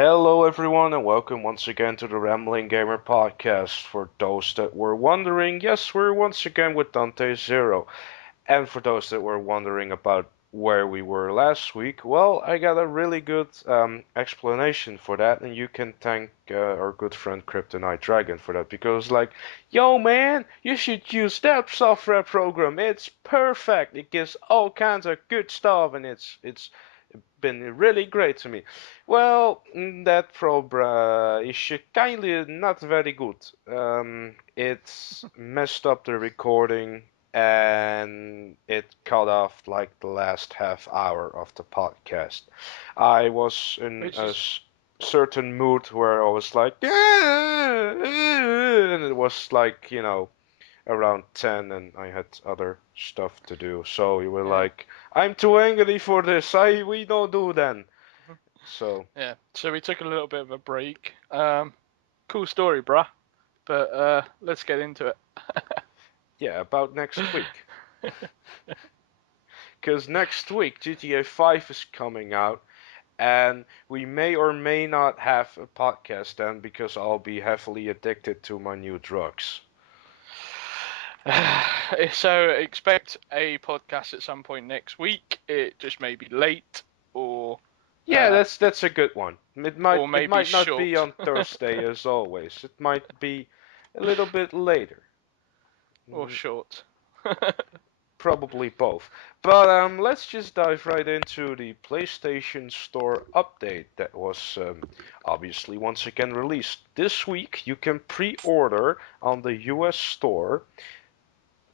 Hello, everyone, and welcome once again to the Rambling Gamer Podcast. For those that were wondering, yes, we're once again with Dante Zero. And for those that were wondering about where we were last week, well, I got a really good explanation for that, and you can thank our good friend Kryptonite Dragon for that because, like, yo, man, you should use that software program. It's perfect. It gives all kinds of good stuff, and it's been really great to me. Well, that program is kindly not very good. It's messed up the recording and it cut off like the last half hour of the podcast. I was in Which a is certain mood where I was like, and it was like, around 10 and I had other stuff to do. So you were yeah, like, I'm too angry for this. We don't do then. mhm, So yeah. So we took a little bit of a break. Cool story, bruh. But let's get into it. yeah, about next week. Because next week GTA 5 is coming out and we may or may not have a podcast then because I'll be heavily addicted to my new drugs. So expect a podcast at some point next week. It just may be late or Yeah, uh, that's a good one. It might or it maybe might not be short on Thursday as always. It might be a little bit later. or Mm, short. probably both. But let's just dive right into the PlayStation Store update that was obviously once again released. This week you can pre-order on the US Store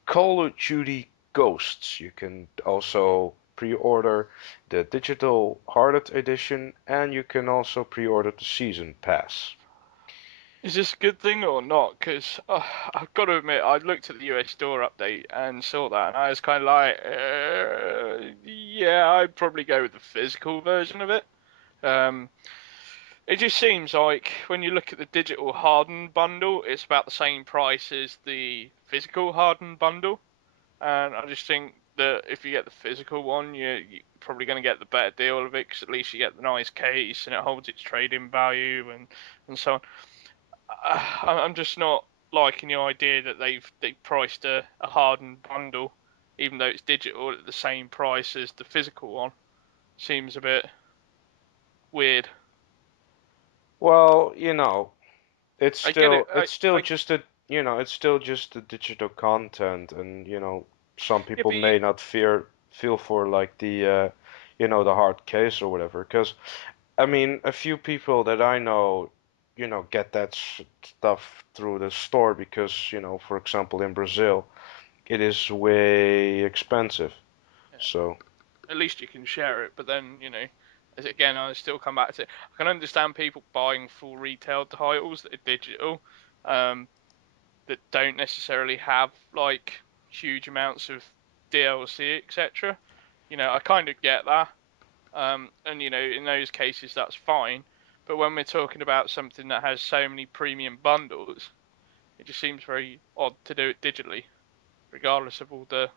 Call of Duty Ghosts. You can also pre-order the digital Hardened edition and you can also pre-order the Season Pass. Is this a good thing or not? Because I've got to admit, I looked at the US store update and saw that, and I was kind of like, yeah, I'd probably go with the physical version of it. Um, it just seems like when you look at the digital hardened bundle, it's about the same price as the physical hardened bundle, and I just think that if you get the physical one, you're probably going to get the better deal of it, because at least you get the nice case and it holds its trading value and so on. I'm just not liking the idea that they've priced a hardened bundle, even though it's digital, at the same price as the physical one. Seems a bit weird. Well, it's I get still it. it's still I just a it's still just the digital content and some yeah, people may not feel for like the hard case or whatever because I mean a few people that I know get that stuff through the store because for example in Brazil it is way expensive. yeah, So at least you can share it. But then as again, I still come back to it. I can understand people buying full retail titles that are digital, um, that don't necessarily have like huge amounts of DLC, etc. I kind of get that. And in those cases, that's fine. But when we're talking about something that has so many premium bundles, it just seems very odd to do it digitally, regardless of all the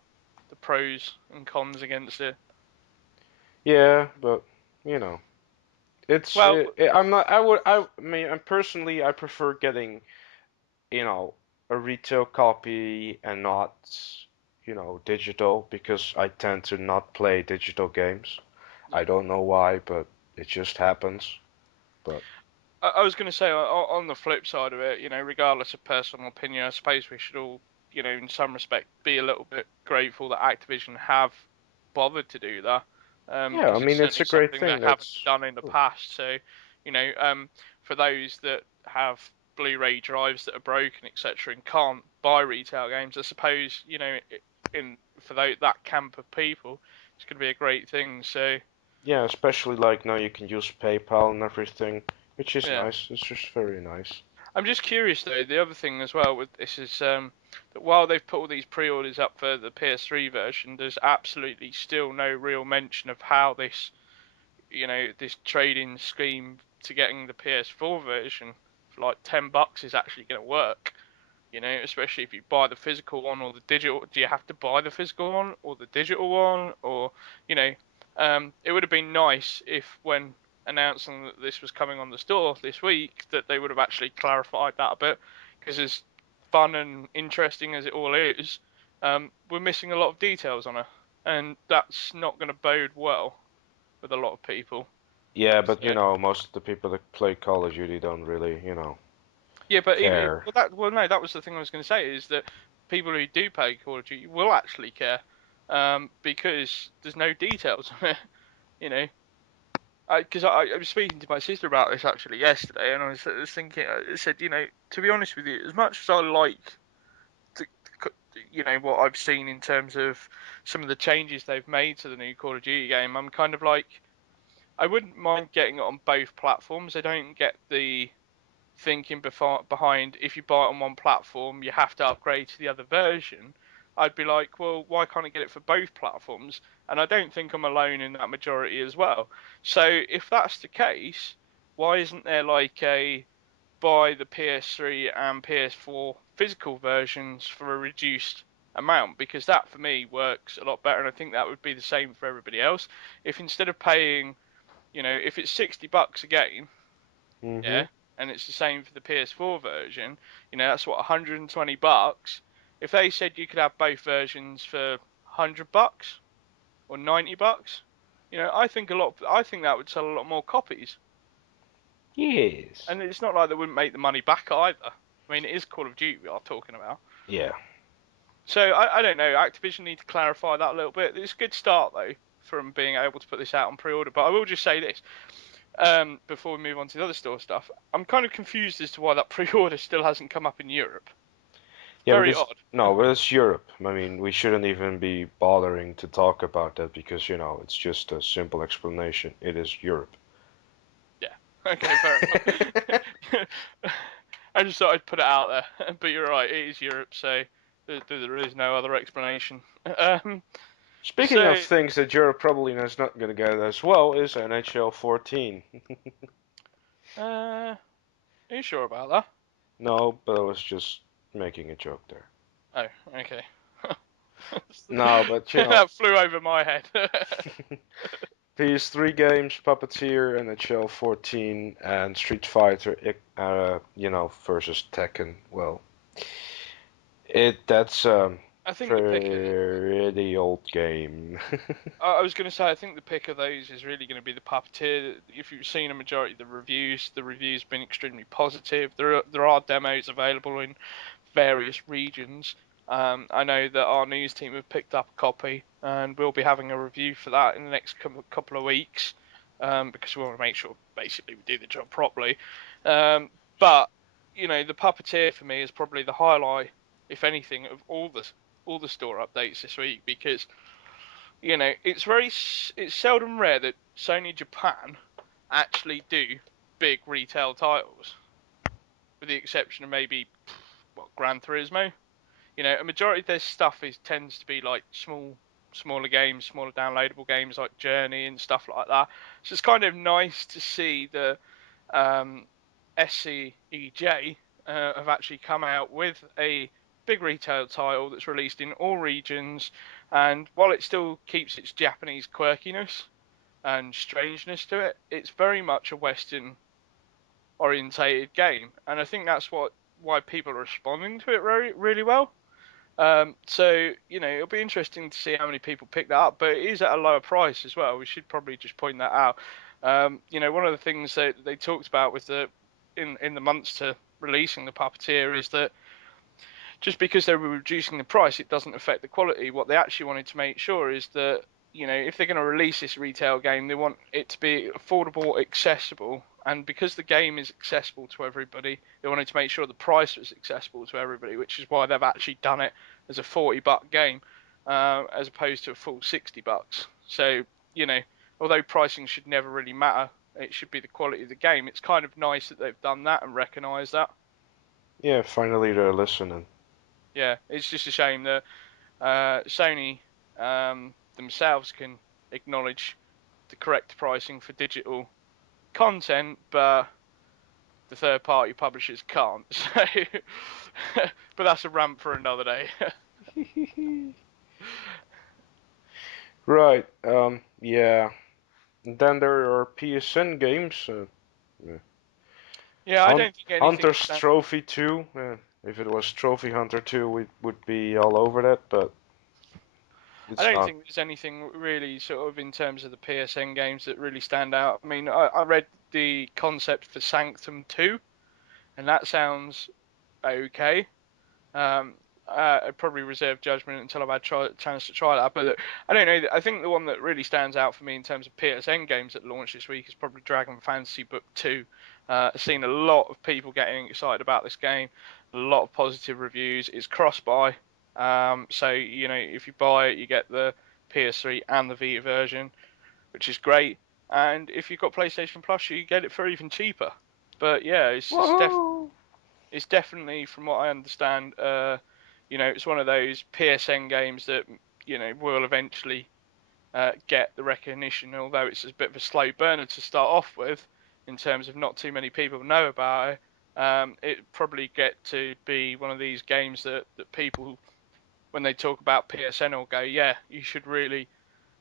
pros and cons against it. yeah, but you know it's Well, I'm not I mean I'm personally I prefer getting you know, a retail copy and not, digital because I tend to not play digital games. I yeah. don't know why, but it just happens. But I was going to say on the flip side of it, regardless of personal opinion, I suppose we should all, in some respect, be a little bit grateful that Activision have bothered to do that, yeah, I because it's mean, it's certainly a great something they thing. haven't That's done in the past. So, for those that have Blu-ray drives that are broken, etc., and can't buy retail games, I suppose, in for that camp of people, it's going to be a great thing. So, yeah, especially like now you can use PayPal and everything, which is yeah. nice. It's just very nice. I'm just curious though. The other thing as well with this is that while they've put all these pre-orders up for the PS3 version, there's absolutely still no real mention of how this trading scheme to getting the PS4 version for like $10 is actually going to work. Especially if you buy the physical one or the digital. Do you have to buy the physical one or the digital one? Or, you know, it would have been nice if when announcing that this was coming on the store this week, that they would have actually clarified that a bit, because as fun and interesting as it all is, we're missing a lot of details on it, and that's not going to bode well with a lot of people. Yeah, but So, most of the people that play Call of Duty don't really, yeah, but even care. no, that was the thing I was going to say, is that people who do play Call of Duty will actually care, because there's no details on it. You know, because I was speaking to my sister about this actually yesterday, and I was thinking, I said, to be honest with you, as much as I like, the, what I've seen in terms of some of the changes they've made to the new Call of Duty game, I'm kind of like, I wouldn't mind getting it on both platforms. I don't get the thinking behind, if you buy it on one platform, you have to upgrade to the other version. I'd be like, well, why can't I get it for both platforms? And I don't think I'm alone in that majority as well. So if that's the case, why isn't there like a buy the PS3 and PS4 physical versions for a reduced amount? Because that for me works a lot better, and I think that would be the same for everybody else. If instead of paying, if it's $60 a game, Hmm. yeah, and it's the same for the PS4 version. That's what, $120. If they said you could have both versions for $100 or $90, I think that would sell a lot more copies. Yes. And it's not like they wouldn't make the money back either. I mean, it is Call of Duty we are talking about. Yeah. So I don't know. Activision need to clarify that a little bit. It's a good start though from being able to put this out on pre-order. But I will just say this: before we move on to the other store stuff, I'm kind of confused as to why that pre-order still hasn't come up in Europe. Yeah, but Very it's odd. no, but it's Europe. I mean, we shouldn't even be bothering to talk about that because, it's just a simple explanation. It is Europe. Yeah. Okay, fair enough. I just thought I'd put it out there, but you're right. It is Europe, so there is no other explanation. Um, Speaking of so, things that Europe probably is not going to get as well is NHL 14. are you sure about that? No, but I was just making a joke there. Oh, okay. No, but That flew over my head. PS3 games, Puppeteer, NHL 14, and Street Fighter, versus Tekken. Well, that's I think the pick of pretty old game. I was going to say, I think the pick of those is really going to be the Puppeteer. If you've seen a majority of the reviews have been extremely positive. There are demos available in various regions. I know that our news team have picked up a copy, and we'll be having a review for that in the next couple of weeks, because we want to make sure basically we do the job properly. But the Puppeteer for me is probably the highlight, if anything, of all the store updates this week, because it's seldom rare that Sony Japan actually do big retail titles, with the exception of maybe Gran Turismo. A majority of their stuff tends to be like smaller games, smaller downloadable games like Journey and stuff like that. So it's kind of nice to see the um, SCEJ have actually come out with a big retail title that's released in all regions, and while it still keeps its Japanese quirkiness and strangeness to it, it's very much a Western orientated game, and I think that's why people are responding to it really, really well. So it'll be interesting to see how many people pick that up, but it is at a lower price as well. We should probably just point that out. One of the things that they talked about with in the months to releasing the Puppeteer is that just because they were reducing the price, it doesn't affect the quality. What they actually wanted to make sure is that if they're going to release this retail game, they want it to be affordable, accessible, and because the game is accessible to everybody, they wanted to make sure the price was accessible to everybody, which is why they've actually done it as a $40 game, as opposed to a full $60. So although pricing should never really matter, it should be the quality of the game. It's kind of nice that they've done that and recognised that. Yeah, finally they're listening. Yeah, it's just a shame that Sony themselves can acknowledge the correct pricing for digital content, but the third-party publishers can't. So, but that's a rant for another day. Right. Yeah. Then there are PSN games. Yeah. Yeah, I don't think anything Hunter's stands. Trophy 2. If it was Trophy Hunter 2, we would be all over that, but I it's don't not. think there's anything really sort of in terms of the PSN games that really stand out. I mean, I read the concept for Sanctum 2, and that sounds okay. Um, I'd probably reserve judgment until I've had a chance to try that. But I don't know. I think the one that really stands out for me in terms of PSN games that launched this week is probably Dragon Fantasy Book 2. I've seen a lot of people getting excited about this game, a lot of positive reviews. It's cross-buy, so if you buy it, you get the PS3 and the Vita version, which is great. And if you've got PlayStation Plus, you get it for even cheaper. But yeah, Woohoo! it's definitely, from what I understand, it's one of those PSN games that will eventually get the recognition. Although it's a bit of a slow burner to start off with, in terms of not too many people know about it. It probably get to be one of these games that people, when they talk about PSN, will go, yeah, you should really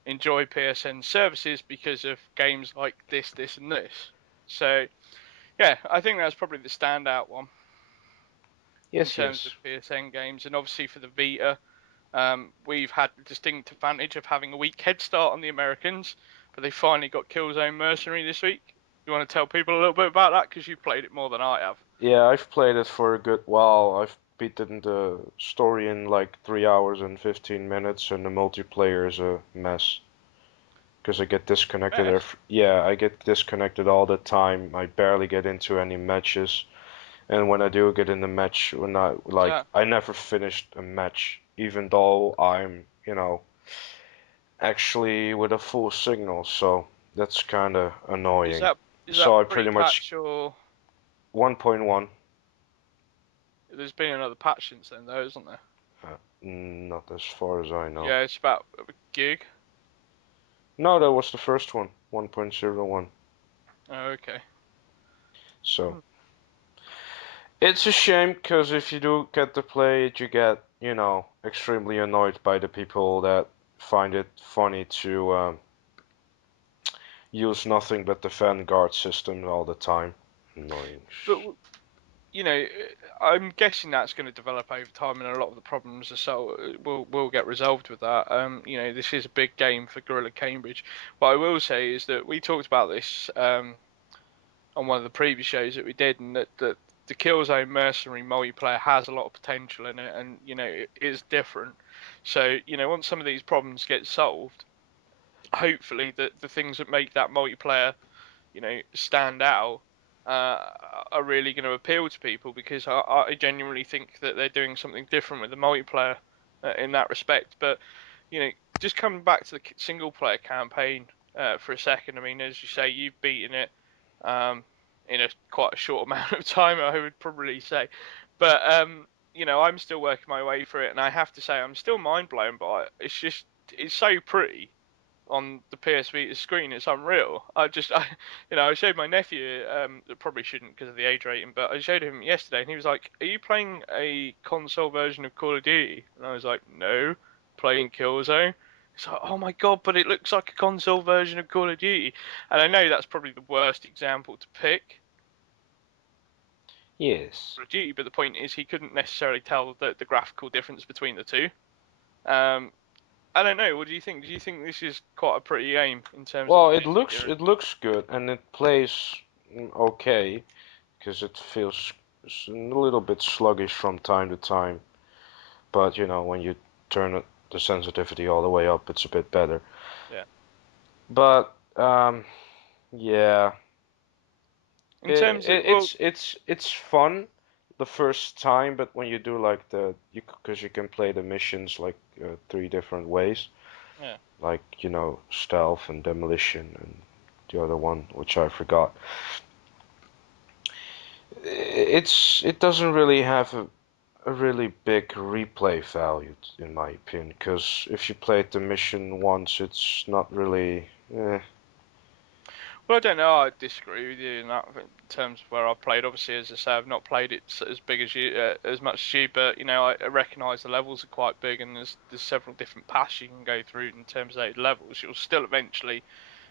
enjoy PSN services because of games like this, and this. So yeah, I think that's probably the standout one in Yes, terms of yes. PSN games. And obviously for the Vita, we've had the distinct advantage of having a week head start on the Americans, but they finally got Killzone Mercenary this week. You want to tell people a little bit about that because you've played it more than I have. Yeah, I've played it for a good while. I've beaten the story in like 3 hours and 15 minutes, and the multiplayer is a mess. Because I get disconnected. Mess. Yeah, I get disconnected all the time. I barely get into any matches. And when I do get in the match, when Is that I never finished a match, even though I'm, actually with a full signal. So that's kind of is annoying. that is that So I pretty much pre-patch, or 1.1. there's been another patch since then though, isn't there? Not as far as I know. Yeah, it's about a gig. No, that was the first one, 1.01. Oh, okay. So Hmm. it's a shame because if you do get to play it, you get, extremely annoyed by the people that find it funny to use nothing but the Vanguard system all the time. Annoying. But you know, I'm guessing that's going to develop over time, and a lot of the problems are will get resolved with that. This is a big game for Gorilla Cambridge. What I will say is that we talked about this on one of the previous shows that we did, and that the Killzone Mercenary multiplayer has a lot of potential in it, and it is different. So once some of these problems get solved, hopefully the things that make that multiplayer stand out uh, are really going to appeal to people, because I genuinely think that they're doing something different with the multiplayer in that respect. But you know, just coming back to the single player campaign for a second. I mean, as you say, you've beaten it um, in a quite a short amount of time, I would probably say. But I'm still working my way through it, and I have to say, I'm still mind blown by it. It's so pretty on the PS Vita screen. It's unreal. I showed my nephew. Probably shouldn't because of the age rating, but I showed him yesterday, and he was like, "Are you playing a console version of Call of Duty?" And I was like, "No, playing Killzone." He's like, "Oh my god, but it looks like a console version of Call of Duty." And I know that's probably the worst example to pick, Yes. Call of Duty, but the point is he couldn't necessarily tell the graphical difference between the two. Um, I don't know. What do you think? Do you think this is quite a pretty game in terms of the Well, it physics looks here? it looks good and it plays okay because it feels a little bit sluggish from time to time. But when you turn the sensitivity all the way up, it's a bit better. Yeah. But yeah, In terms of, well, it's fun the first time, but when you do like because you can play the missions like three different ways, yeah. like stealth and demolition and the other one which I forgot. It doesn't really have a really big replay value in my opinion, because if you played the mission once, it's not really. Well, I don't know. I disagree with you in that, in terms of where I've played. Obviously, as I say, I've not played it as big as you, as much as you. But I recognise the levels are quite big, and there's several different paths you can go through in terms of those levels. You'll still eventually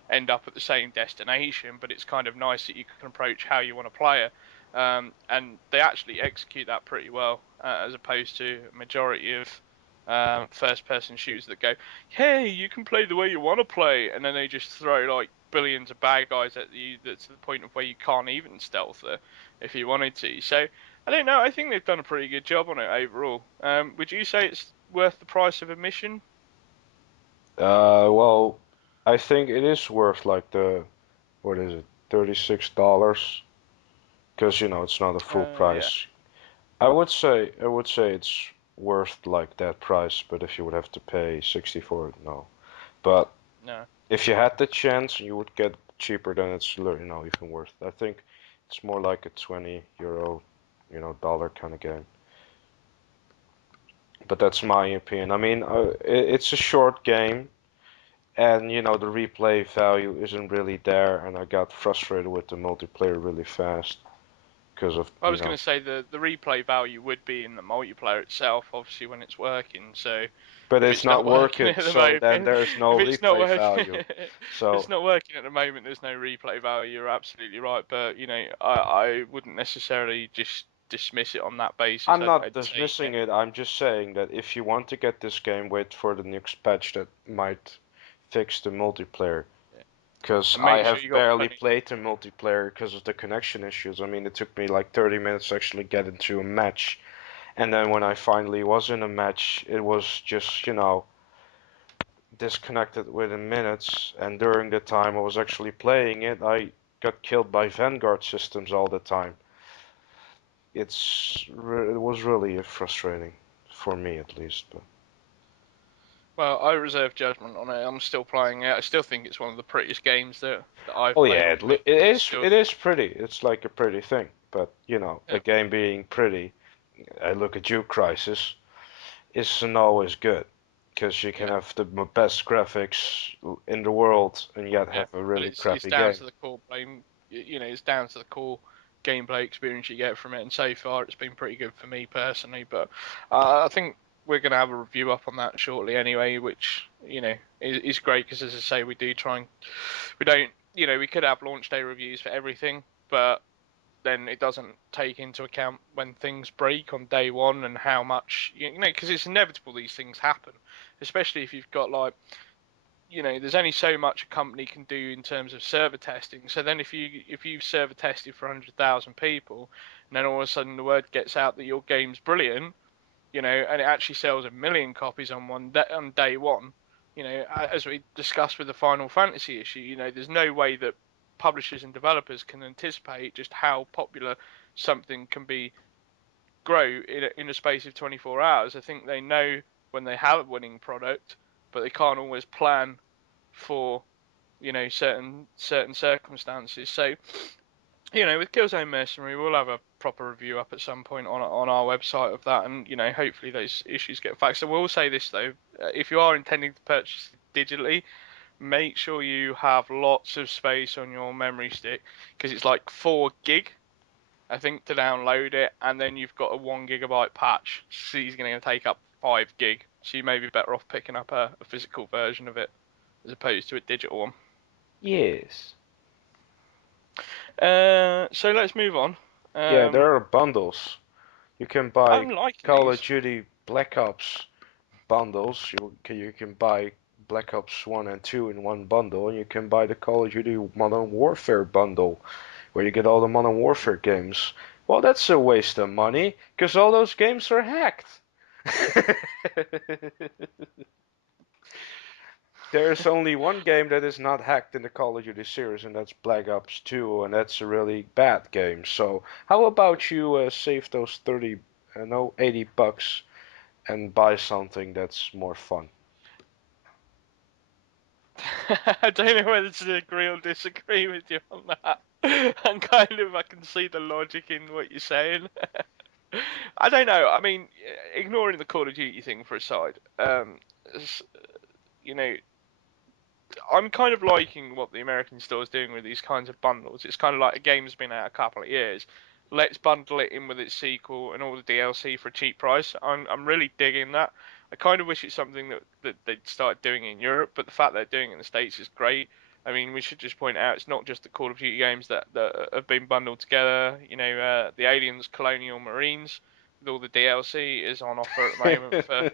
end up at the same destination, but it's kind of nice that you can approach how you want to play it. And they actually execute that pretty well, as opposed to a majority of first-person shooters that go, "Hey, you can play the way you want to play," and then they just throw like billions of bad guys at you. That's to the point of where you can't even stealth it if you wanted to. So I don't know. I think they've done a pretty good job on it overall. Would you say it's worth the price of admission? Well, I think it is worth like what is it, $36? Because it's not a full Yeah, price. I would say it's worth like that price, but if you would have to pay 60 for it, no. But no. if you had the chance, you would get cheaper, then it's even worth it. I think it's more like a 20 euro, dollar kind of game. But that's my opinion. I mean, it's a short game, and the replay value isn't really there, and I got frustrated with the multiplayer really fast because of, I was going to say the replay value would be in the multiplayer itself, obviously when it's working. So but if it's it's not not working working, at the so moment, then there's no if it's not replay working, value. if it's So not working at the moment, there's no replay value. You're absolutely right, but I wouldn't necessarily just dismiss it on that basis. I'm not I'd say dismissing it. I'm just saying that if you want to get this game, wait for the next patch that might fix the multiplayer. yeah. Because And I make sure have you got barely plenty. played the multiplayer because of the connection issues. I mean, it took me like 30 minutes to actually get into a match. And then when I finally was in a match, it was just, disconnected within minutes. And during the time I was actually playing it, I got killed by Vanguard systems all the time. It was really frustrating for me at least. But Well, I reserve judgment on it. I'm still playing it. I still think it's one of the prettiest games that I've oh played yeah, on PC. it It's is still, it is pretty. It's like a pretty thing. But a yeah, game being pretty, I look at you, Crisis, isn't always good because you can yeah. have the best graphics in the world and yet Yeah, have a but really it's crappy down game. to the core playing. It's down to the core gameplay experience you get from it, and so far it's been pretty good for me personally. But I think we're gonna have a review up on that shortly anyway, which is great because as I say, we do try and we don't we could have launch day reviews for everything, but then it doesn't take into account when things break on day one and how much because it's inevitable these things happen, especially if you've got like there's only so much a company can do in terms of server testing. So then if you've server tested for 100,000 people, and then all of a sudden the word gets out that your game's brilliant, and it actually sells 1 million copies on day one, as we discussed with the Final Fantasy issue, there's no way that publishers and developers can anticipate just how popular something can be grow in a space of 24 hours. I think they know when they have a winning product, but they can't always plan for certain circumstances. So with Killzone Mercenary, we'll have a proper review up at some point on our website of that, and hopefully those issues get fixed. So we'll say this though: if you are intending to purchase it digitally, make sure you have lots of space on your memory stick because it's like 4 gig. I think to download it, and then you've got a 1 gigabyte patch. So he's going to take up 5 gig. So you may be better off picking up a physical version of it as opposed to a digital one. Yes. So let's move on. Yeah, Um, there are bundles. You can buy I'm liking Call of these. Duty Black Ops bundles. You can buy Black Ops 1 and 2 in one bundle, and you can buy the Call of Duty Modern Warfare bundle, where you get all the Modern Warfare games. Well, that's a waste of money, because all those games are hacked. There's only one game that is not hacked in the Call of Duty series, and that's Black Ops 2, and that's a really bad game. So, how about you save those 30, no, $80 and buy something that's more fun? I don't know whether to agree or disagree with you on that. I can see the logic in what you're saying. I don't know. I mean, ignoring the Call of Duty thing for a side, you know, I'm kind of liking what the American store is doing with these kinds of bundles. It's kind of like a game's been out a couple of years. Let's bundle it in with its sequel and all the DLC for a cheap price. I'm really digging that. I kind of wish it's something that they'd start doing in Europe, but the fact they're doing it in the States is great. I mean, we should just point out it's not just the Call of Duty games that have been bundled together. The Aliens Colonial Marines with all the DLC is on offer at the moment for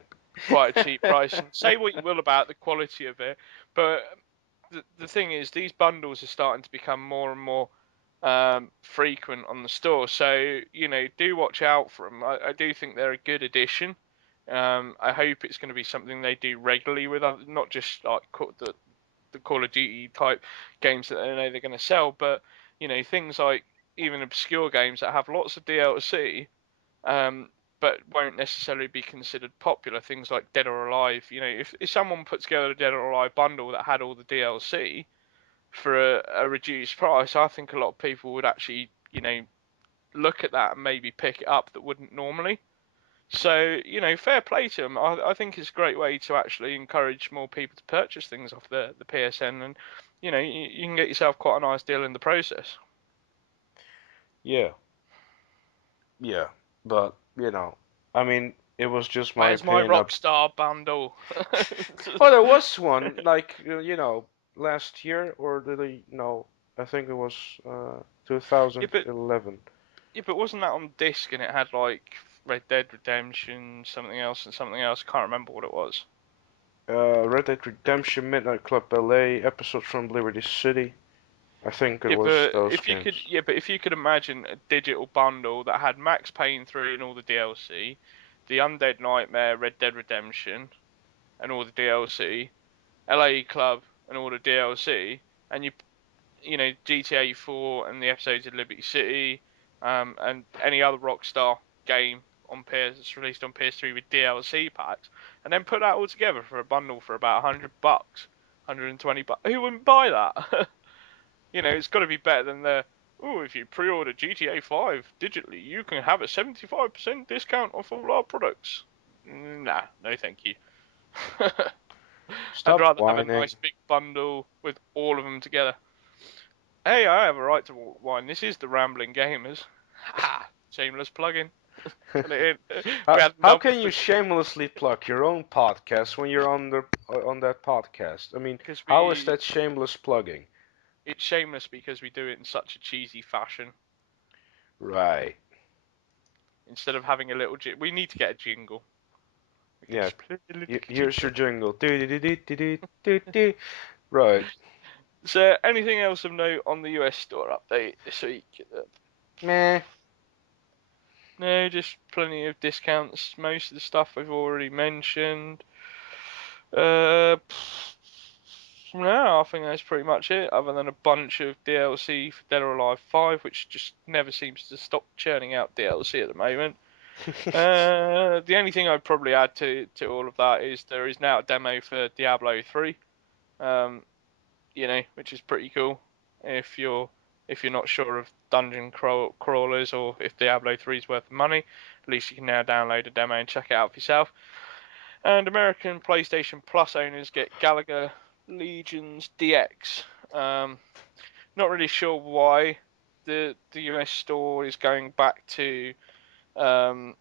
quite a cheap price. And say what you will about the quality of it, but the thing is, these bundles are starting to become more and more frequent on the store. So do watch out for them. I do think they're a good addition. I hope it's going to be something they do regularly with not just like the Call of Duty type games that they know they're going to sell, but things like even obscure games that have lots of DLC, um, but won't necessarily be considered popular. Things like Dead or Alive. If someone put together a Dead or Alive bundle that had all the DLC for a reduced price, I think a lot of people would actually look at that and maybe pick it up that wouldn't normally. So, fair play to them. I think it's a great way to actually encourage more people to purchase things off the PSN, and you can get yourself quite a nice deal in the process. Yeah, yeah, but I mean, it was just my Where's my opinion of. Rockstar bundle? Well, there was one like last year or did I no? I think it was Yeah, but 2011. yeah, but wasn't that on disc and it had like Red Dead Redemption, something else, and something else? I can't remember what it was. Red Dead Redemption, Midnight Club LA, episodes from Liberty City. I think it Yeah, was but those if you could, games. yeah, but if you could imagine a digital bundle that had Max Payne 3 and all the DLC, the Undead Nightmare, Red Dead Redemption, and all the DLC, LA Club and all the DLC, and GTA 4 and the episodes of Liberty City, and any other Rockstar game on PS that's released on PS3 with DLC packs, and then put that all together for a bundle for about $100, $120. Who wouldn't buy that? It's got to be better than if you pre-order GTA 5 digitally, you can have a 75% discount off all our products. Nah, no thank you. I'd Stop rather have a whining. nice big bundle with all of them together. Hey, I have a right to whine. This is the Rambling Gamers. Ha! Shameless plug-in. Put it in. We hadn't How done can you this shamelessly plug your own podcast when you're on that podcast? I mean, because how is we. that shameless plugging? It's shameless because we do it in such a cheesy fashion. Right. Instead of having a little, we need to get a jingle. We can Yeah. just play a little Here's your jingle. jingle. Do. Right. So, anything else of note on the US store update this week? Meh. No, just plenty of discounts. Most of the stuff I've already mentioned. Uh, no, I think that's pretty much it. Other than a bunch of DLC for Dead or Alive 5, which just never seems to stop churning out DLC at the moment. The only thing I'd probably add to all of that is there is now a demo for Diablo 3. Um, which is pretty cool. If you're if you're not sure of dungeon crawlers or if Diablo 3 is worth the money, at least you can now download a demo and check it out for yourself. And American PlayStation Plus owners get Galaga Legions DX. Not really sure why the US store is going back to um,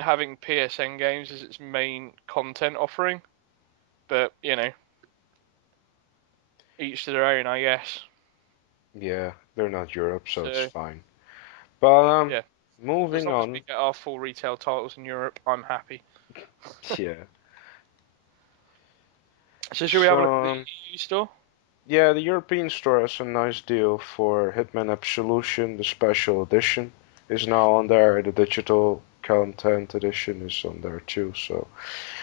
having PSN games as its main content offering, but each to their own, I guess. Yeah, they're not Europe, so it's So fine. But yeah, as moving long as we on. get our full retail titles in Europe, I'm happy. Yeah. So should we have a look at So the EU store? yeah, the European store has a nice deal for Hitman Absolution. The special edition is now on there. The digital content edition is on there too. So,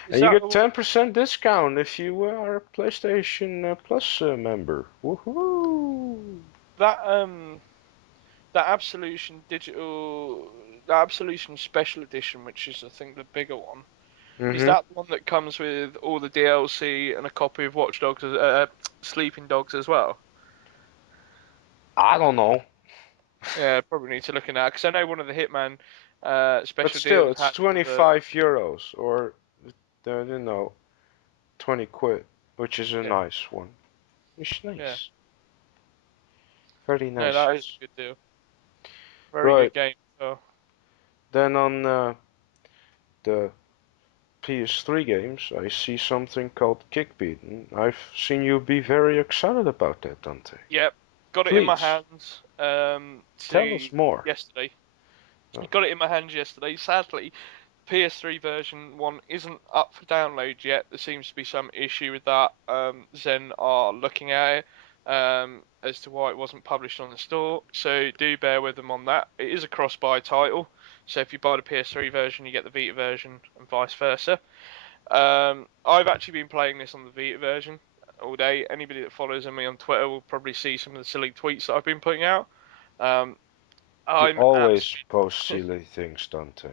Is and you that get the one 10% discount if you are a PlayStation Plus member. Woohoo! that that Absolution Special Edition, which is I think the bigger one? Is Mm-hmm. that the one that comes with all the DLC and a copy of Watch Dogs, Sleeping Dogs as well? I don't know, Yeah, probably need to look at that because I know one of the Hitman but special still, deals it's had the 25 euros or 20 quid, which is a yeah nice one. It's yeah nice, very no, nice. that is a good deal. Very Right. good game. So Then on the PS3 games, I see something called Kickbeat, and I've seen you be very excited about that, Dante. Yep, got it in my Please, hands tell to us more. yesterday. Oh, Got it in my hands yesterday. Sadly, PS3 version 1 isn't up for download yet. There seems to be some issue with that. Zen are looking at it as to why it wasn't published on the store. So do bear with them on that. It is a cross-buy title. So if you buy the PS3 version, you get the Vita version and vice versa. I've actually been playing this on the Vita version all day. Anybody that follows me on Twitter will probably see some of the silly tweets that I've been putting out. Um, you I'm always absolutely post silly things, Dante.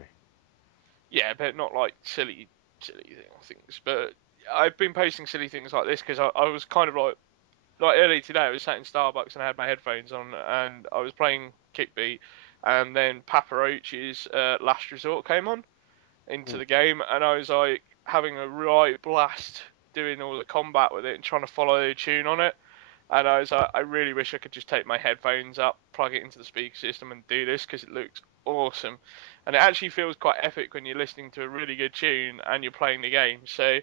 yeah, but not like silly things. But I've been posting silly things like this because I was kind of like early today. I was sat in Starbucks and I had my headphones on and I was playing Kickbeat, and then Papa Roach's Last Resort came on into Hmm. the game, and I was like having a right blast doing all the combat with it and trying to follow the tune on it. And I was like, I really wish I could just take my headphones up, plug it into the speaker system, and do this because it looks awesome. And it actually feels quite epic when you're listening to a really good tune and you're playing the game. So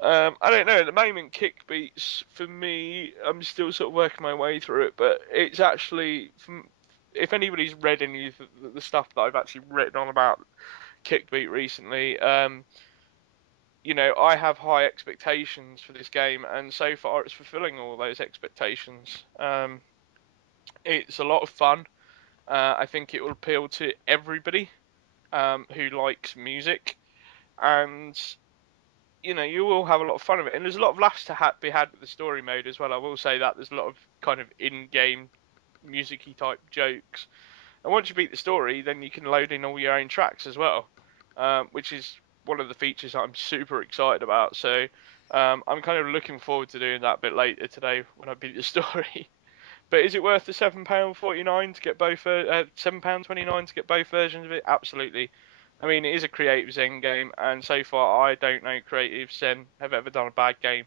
I don't know. At the moment, kick beats for me, I'm still sort of working my way through it, but it's actually, if anybody's read any of the stuff that I've actually written on about Kickbeat recently, I have high expectations for this game, and so far it's fulfilling all those expectations. It's a lot of fun. I think it will appeal to everybody who likes music, and you will have a lot of fun of it. And there's a lot of laughs to be had with the story mode as well. I will say that there's a lot of kind of in-game musicy type jokes. And once you beat the story, then you can load in all your own tracks as well, which is one of the features I'm super excited about. So I'm kind of looking forward to doing that a bit later today when I beat the story. But is it worth the £7.49 to get both? £7.29 to get both versions of it? Absolutely. I mean, it is a Creative Zen game, and so far I don't know Creative Zen have ever done a bad game,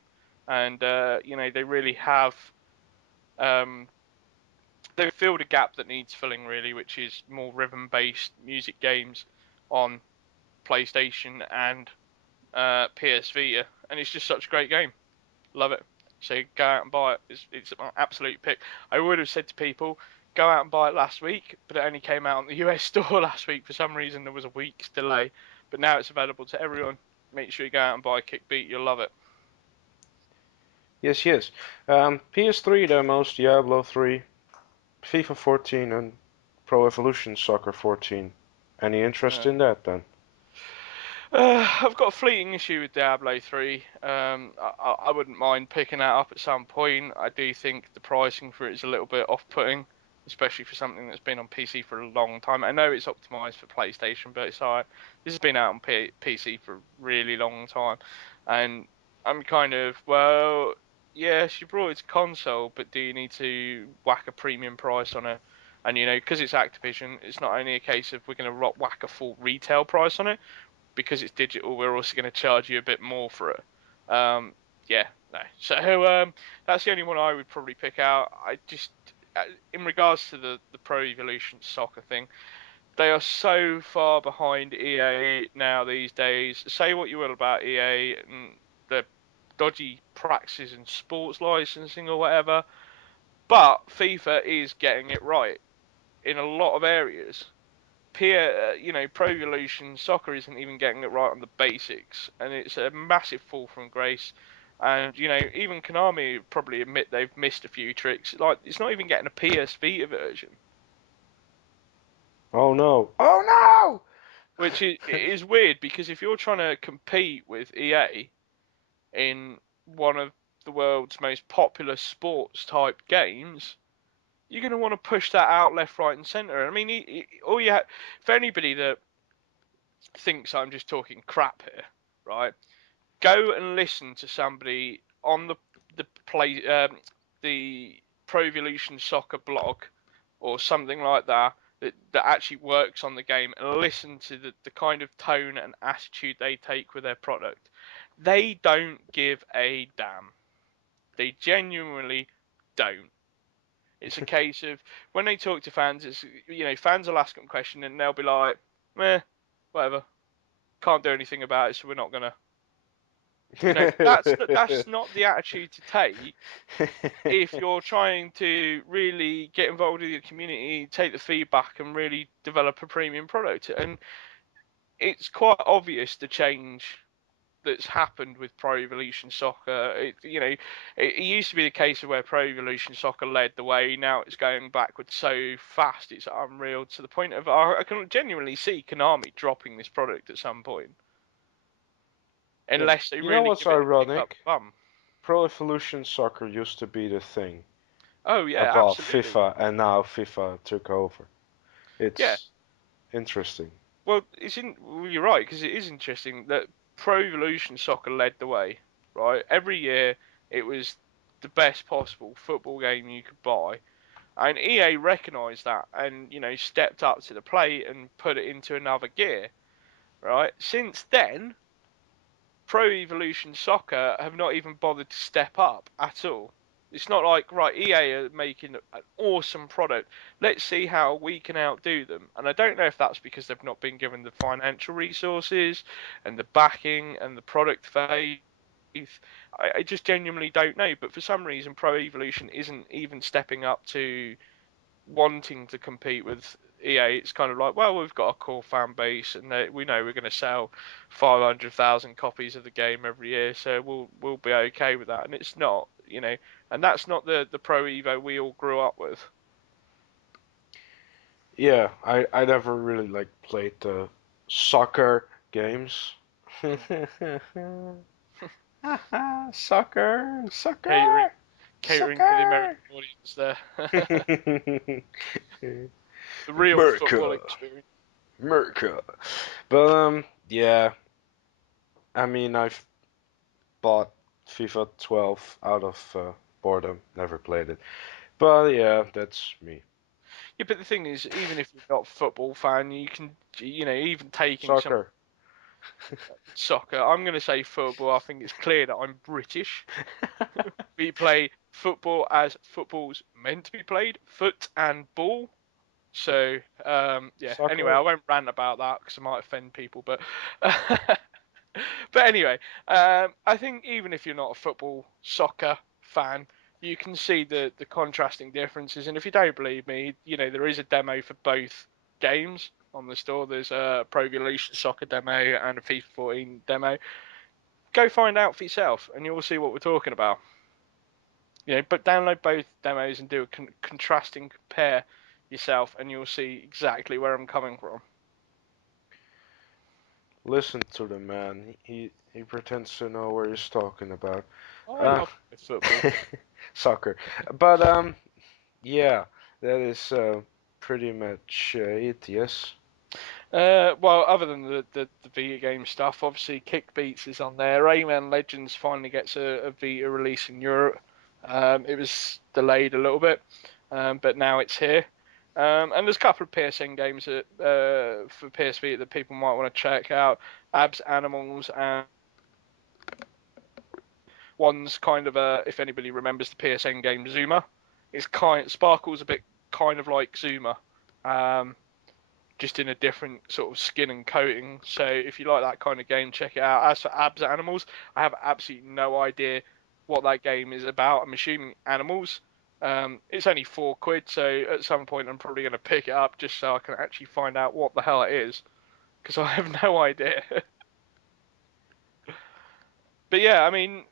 and they really have. Um, they've filled a gap that needs filling, really, which is more rhythm-based music games on PlayStation and PS Vita, and it's just such a great game. Love it. So go out and buy it. It's an absolute pick. I would have said to people, go out and buy it last week, but it only came out on the US store last week. For some reason, there was a week's delay, but now it's available to everyone. Make sure you go out and buy Kickbeat. You'll love it. Yes, yes. PS3 demos, Diablo 3, FIFA 14, and Pro Evolution Soccer 14. Any interest Uh, in that then? I've got a fleeting issue with Diablo 3. I wouldn't mind picking that up at some point. I do think the pricing for it is a little bit off-putting, especially for something that's been on PC for a long time. I know it's optimized for PlayStation, but it's alright. This has been out on PC for a really long time, and I'm kind of, well, yes, you brought it to console, but do you need to whack a premium price on it? And because it's Activision, it's not only a case of we're going to whack a full retail price on it because it's digital, we're also going to charge you a bit more for it. Yeah, no. So that's the only one I would probably pick out. I just, in regards to the Pro Evolution Soccer thing, they are so far behind EA now these days. Say what you will about EA and the dodgy practices in sports licensing or whatever, but FIFA is getting it right in a lot of areas. Pro Evolution Soccer isn't even getting it right on the basics, and it's a massive fall from grace. And even Konami probably admit they've missed a few tricks. Like it's not even getting a PS Vita version, Oh no. Oh which is, no! is weird because if you're trying to compete with EA in one of the world's most popular sports type games, you're going to want to push that out left, right, and centre. I mean, for anybody that thinks I'm just talking crap here, right? Go and listen to somebody on the Pro Evolution Soccer blog or something like that actually works on the game and listen to the kind of tone and attitude they take with their product. They don't give a damn. They genuinely don't. It's a case of when they talk to fans, fans will ask them a question and they'll be like, meh, whatever. can't do anything about it, so we're not gonna. That's not the attitude to take if you're trying to really get involved with your community, take the feedback, and really develop a premium product. And it's quite obvious the change that's happened with Pro Evolution Soccer. It used to be the case of where Pro Evolution Soccer led the way. Now it's going backwards so fast, it's unreal, to the point of I can genuinely see Konami dropping this product at some point, Yeah, unless they you know really what's give it a kick up ironic? the bum. Pro Evolution Soccer used to be the thing Oh yeah, above absolutely. FIFA, and now FIFA took over. Yeah. It's interesting. Well, you're right, because it is interesting that Pro Evolution Soccer led the way. Right, every year it was the best possible football game you could buy. And EA recognised that and, stepped up to the plate and put it into another gear, right? Since then, Pro Evolution Soccer have not even bothered to step up at all. It's not like, right, EA are making an awesome product. Let's see how we can outdo them. And I don't know if that's because they've not been given the financial resources and the backing and the product faith. I just genuinely don't know. But for some reason, Pro Evolution isn't even stepping up to wanting to compete with EA. It's kind of like, well, we've got a core fan base, and we know we're going to sell 500,000 copies of the game every year, so we'll be okay with that. And it's not, and that's not the Pro Evo we all grew up with. Yeah, I never really like played the soccer games. Hmm. Soccer, Catering, soccer, catering to the American soccer. audience there. The real football America, experience. America. But yeah. I mean, I've bought FIFA 12 out of boredom. Never played it. But yeah, that's me. Yeah, but the thing is, even if you're not a football fan, you can, even taking some Soccer. soccer. I'm going to say football. I think it's clear that I'm British. We play football as football's meant to be played, foot and ball. So, yeah. Anyway, I Soccer. won't rant about that because I might offend people. But, but anyway, I think even if you're not a football soccer fan, you can see the contrasting differences. And if you don't believe me, there is a demo for both games on the store. There's a Pro Evolution Soccer demo and a FIFA 14 demo. Go find out for yourself, and you'll see what we're talking about. But download both demos and do a contrasting compare yourself, and you'll see exactly where I'm coming from. Listen to the man. He pretends to know what he's talking about. I Uh, love football. soccer. But yeah, that is pretty much it. Yes. Well, other than the Vita game stuff, obviously Kick Beats is on there. Rayman Legends finally gets a Vita release in Europe. It was delayed a little bit, but now it's here. And there's a couple of PSN games for PS Vita that people might want to check out. Abs Animals, and one's kind of if anybody remembers the PSN game Zuma, Sparkle's a bit kind of like Zuma. Um, just in a different sort of skin and coating. So if you like that kind of game, check it out. As for Abs Animals, I have absolutely no idea what that game is about. I'm assuming animals. It's only £4, so at some point I'm probably going to pick it up just so I can actually find out what the hell it is, because I have no idea. But yeah, I mean,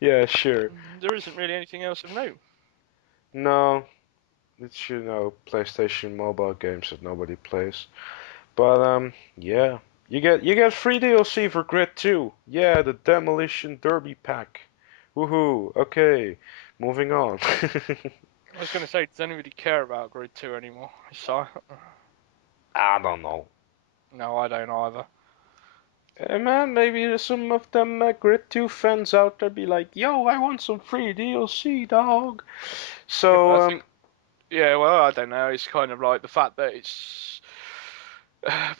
Yeah, sure. there isn't really anything else of note. No, it's PlayStation mobile games that nobody plays. But yeah, you get free DLC for Grid 2. Yeah, the Demolition Derby pack. Woohoo. Okay, moving on. I was going to say, does anybody care about Grid 2 anymore? So, I don't know. no, I don't either. Hey man, maybe some of them Grid 2 fans out there be like, yo, I want some free DLC, dog. Yeah, but So I think, yeah, well, I don't know. It's kind of like the fact that it's.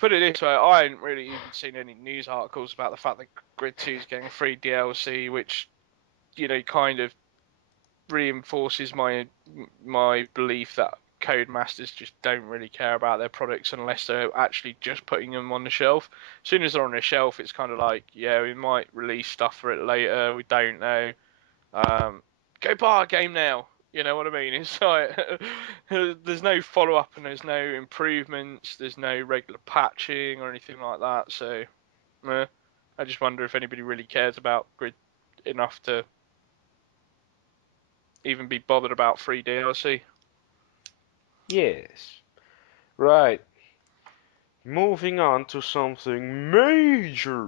Put it this way, I hadn't really even seen any news articles about the fact that Grid 2 is getting free DLC, which, kind of reinforces my belief that Codemasters just don't really care about their products unless they're actually just putting them on the shelf. As soon as they're on the shelf, it's kind of like, yeah, we might release stuff for it later. We don't know. Go buy a game now. You know what I mean? It's like there's no follow up and there's no improvements. There's no regular patching or anything like that. So, I just wonder if anybody really cares about Grid enough to even be bothered about free DLC. Yes. Right. Moving on to something major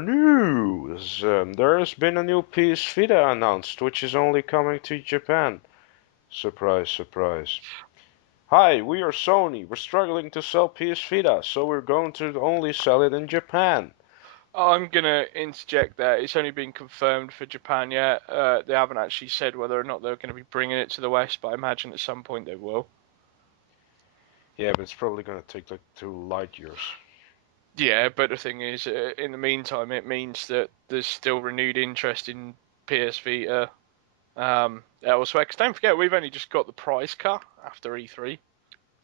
news. There has been a new PS Vita announced, which is only coming to Japan. Surprise, surprise. Hi, we are Sony. We're struggling to sell PS Vita, so we're going to only sell it in Japan. I'm gonna interject there. It's only been confirmed for Japan yet. They haven't actually said whether or not they're going to be bringing it to the West, but I imagine at some point they will. Yeah, but it's probably gonna take like 2 light years. Yeah, but the thing is, in the meantime, it means that there's still renewed interest in PS Vita elsewhere. Because don't forget, we've only just got the price cut after E3,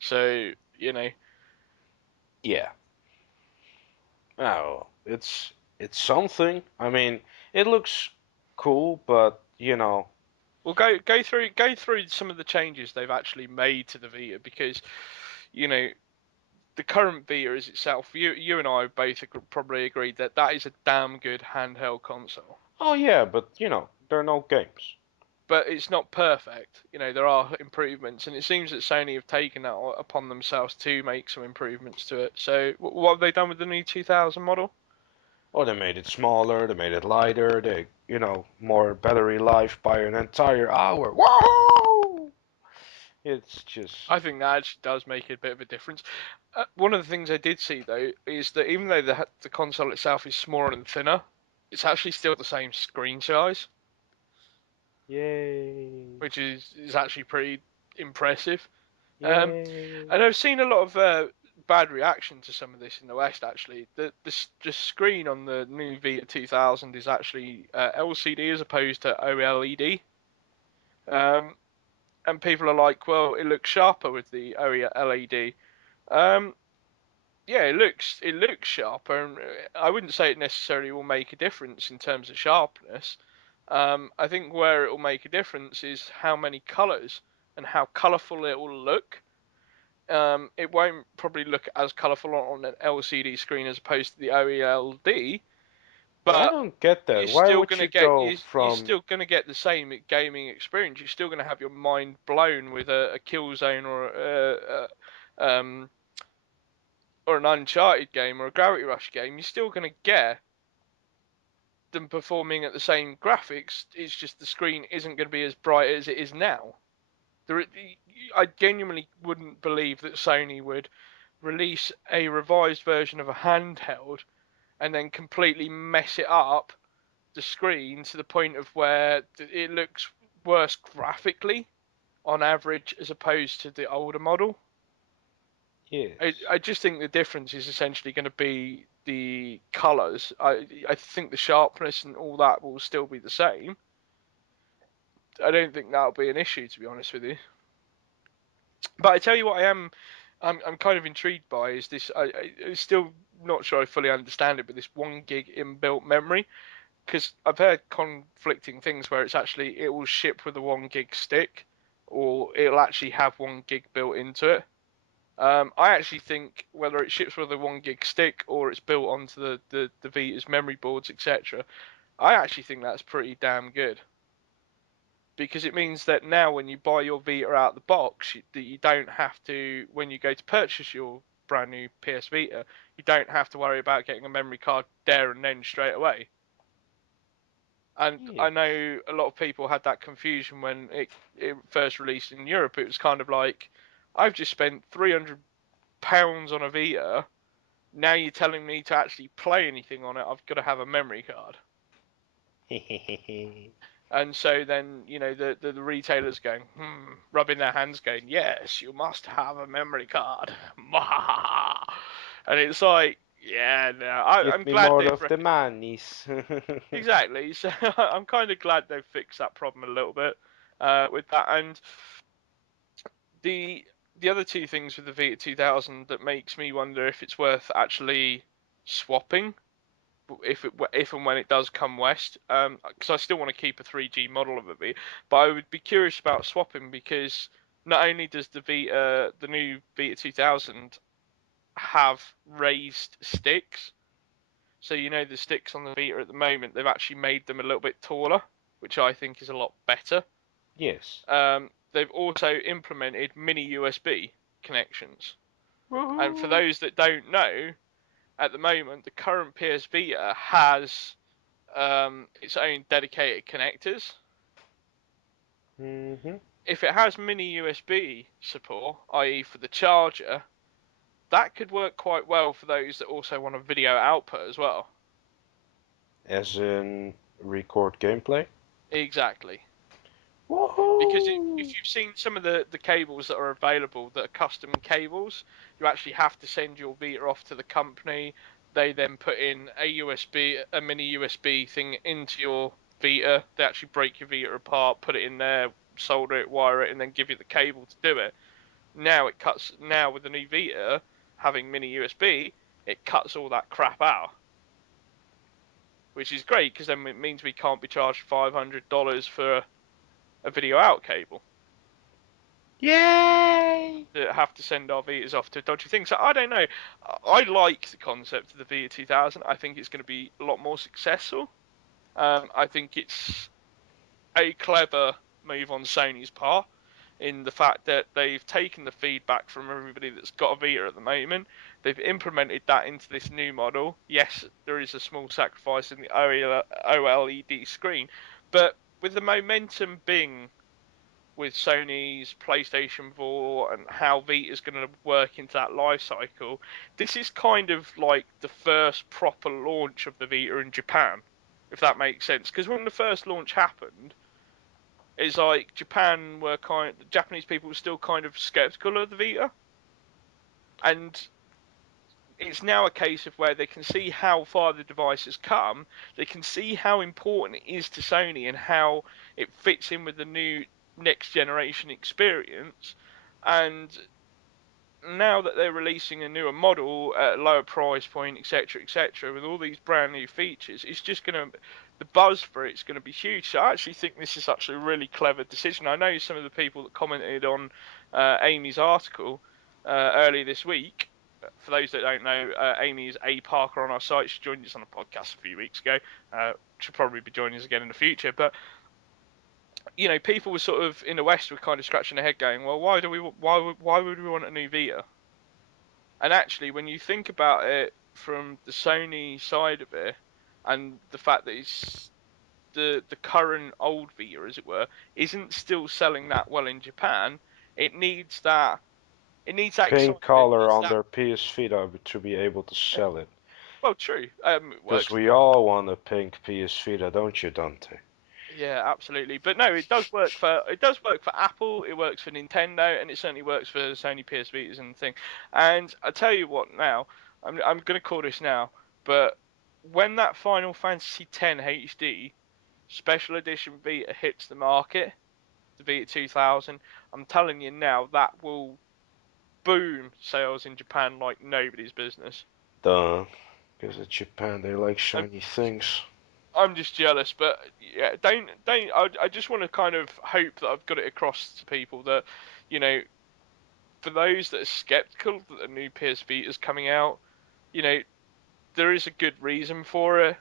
so you know. Yeah. Oh, it's something. I mean, it looks cool, but Well, go through some of the changes they've actually made to the Vita because you know the current Vita is itself. You and I both probably agreed that that is a damn good handheld console. oh yeah, but there are no games. But it's not perfect. There are improvements, and it seems that Sony have taken that upon themselves to make some improvements to it. So, what have they done with the new 2000 model? Oh, they made it smaller, they made it lighter, they, more battery life by an entire hour. Whoa! It's just, I think that actually does make it a bit of a difference. One of the things I did see though is that even though the console itself is smaller and thinner, it's actually still the same screen size, yay, which is actually pretty impressive. Um, yay. and I've seen a lot of bad reaction to some of this in the West. Actually, the screen on the new Vita 2000 is actually LCD as opposed to OLED. Um, and people are like, well, it looks sharper with the OLED. Um, yeah, it looks sharper, and I wouldn't say it necessarily will make a difference in terms of sharpness. I think where it will make a difference is how many colours and how colourful it will look. It won't probably look as colourful on an LCD screen as opposed to the OLED, Yeah, I but don't get that. you're Why still would gonna you get go you're from, still gonna get the same gaming experience. You're still gonna have your mind blown with a Killzone or an Uncharted game or a Gravity Rush game. You're still gonna get them performing at the same graphics. It's just the screen isn't going to be as bright as it is now. There, I genuinely wouldn't believe that Sony would release a revised version of a handheld and then completely mess it up the screen to the point of where it looks worse graphically on average as opposed to the older model. I yes, just think the difference is essentially going to be the colors. I think the sharpness and all that will still be the same. I don't think that'll be an issue, to be honest with you. But I tell you what, I'm kind of intrigued by is this. I'm still not sure I fully understand it, but this 1 gig inbuilt memory, because I've heard conflicting things where it's actually it will ship with a 1 gig stick, or it'll actually have 1 gig built into it. I actually think whether it ships with a 1 gig stick or it's built onto the Vita's memory boards, etc. I actually think that's pretty damn good because it means that now when you buy your Vita out of the box, that you don't have to when you go to purchase your brand new PS Vita, you don't have to worry about getting a memory card there and then straight away. And I yes. know a lot of people had that confusion when it first released in Europe. It was kind of like, I've just spent £300 on a Vita. Now you're telling me to actually play anything on it, I've got to have a memory card. And so then, the retailers going, rubbing their hands going, yes, you must have a memory card. And it's like, yeah, no, Give I'm me glad more they've of the manies. exactly. So I'm kind of glad they've fixed that problem a little bit with that. And the the other two things with the Vita 2000 that makes me wonder if it's worth actually swapping if and when it does come west, because I still want to keep a 3G model of it, but I would be curious about swapping because not only does the new Vita 2000 have raised sticks, so you know the sticks on the Vita at the moment they've actually made them a little bit taller, which I think is a lot better. Yes. They've also implemented mini USB connections, and for Woohoo! those that don't know, at the moment the current PS Vita has its own dedicated connectors. Mm-hmm. If it has mini USB support, i.e., for the charger, that could work quite well for those that also want a video output as well. As in record gameplay. Exactly. Because if Woohoo! you've seen some of the cables that are available that are custom cables, you actually have to send your Vita off to the company. They then put in a mini USB thing into your Vita. They actually break your Vita apart, put it in there, solder it, wire it, and then give you the cable to do it. Now with the new Vita having mini USB, it cuts all that crap out, which is great because then it means we can't be charged $500 for a video out cable. Yay! That have to send our Vitas off to dodgy things. So I don't know. I like the concept of the Vita 2000. I think it's going to be a lot more successful. I think it's a clever move on Sony's part in the fact that they've taken the feedback from everybody that's got a Vita at the moment. They've implemented that into this new model. Yes, there is a small sacrifice in the OLED screen, but with the momentum being with Sony's PlayStation 4 and how Vita is going to work into that life cycle, this is kind of like the first proper launch of the Vita in Japan, if that makes sense. Because when the first launch happened, it's like Japanese people were still kind of skeptical of the Vita, and it's now a case of where they can see how far the device has come, they can see how important it is to Sony and how it fits in with the new next generation experience, and now that they're releasing a newer model at a lower price point, etc., with all these brand new features, it's just going to the buzz for it's going to be huge. So I actually think this is actually a really clever decision. I know some of the people that commented on Amy's article earlier this week. For those that don't know, Amy is A Parker on our site. She joined us on a podcast a few weeks ago. She'll probably be joining us again in the future. But people were sort of in the West were kind of scratching their head, going, "Well, why would we want a new Vita?" And actually, when you think about it from the Sony side of it, and the fact that it's the current old Vita, as it were, isn't still selling that well in Japan, it needs that Pink excitement. It color needs on that. their PS Vita to be able to sell it. Well, true. It Because works. we all want a pink PS Vita, don't you, Dante? Yeah, absolutely. But no, it does work for Apple, it works for Nintendo, and it certainly works for Sony PS Vitas and thing. And I tell you what, now I'm gonna call this now, but when that Final Fantasy X HD Special Edition Vita hits the market, the Vita 2000, I'm telling you now that will boom sales in Japan like nobody's business. Duh. Because in Japan they like I'm shiny things. I'm just jealous, but yeah, don't. I just want to kind of hope that I've got it across to people that, you know, for those that are skeptical that the new PSV is coming out, you know, there is a good reason for it.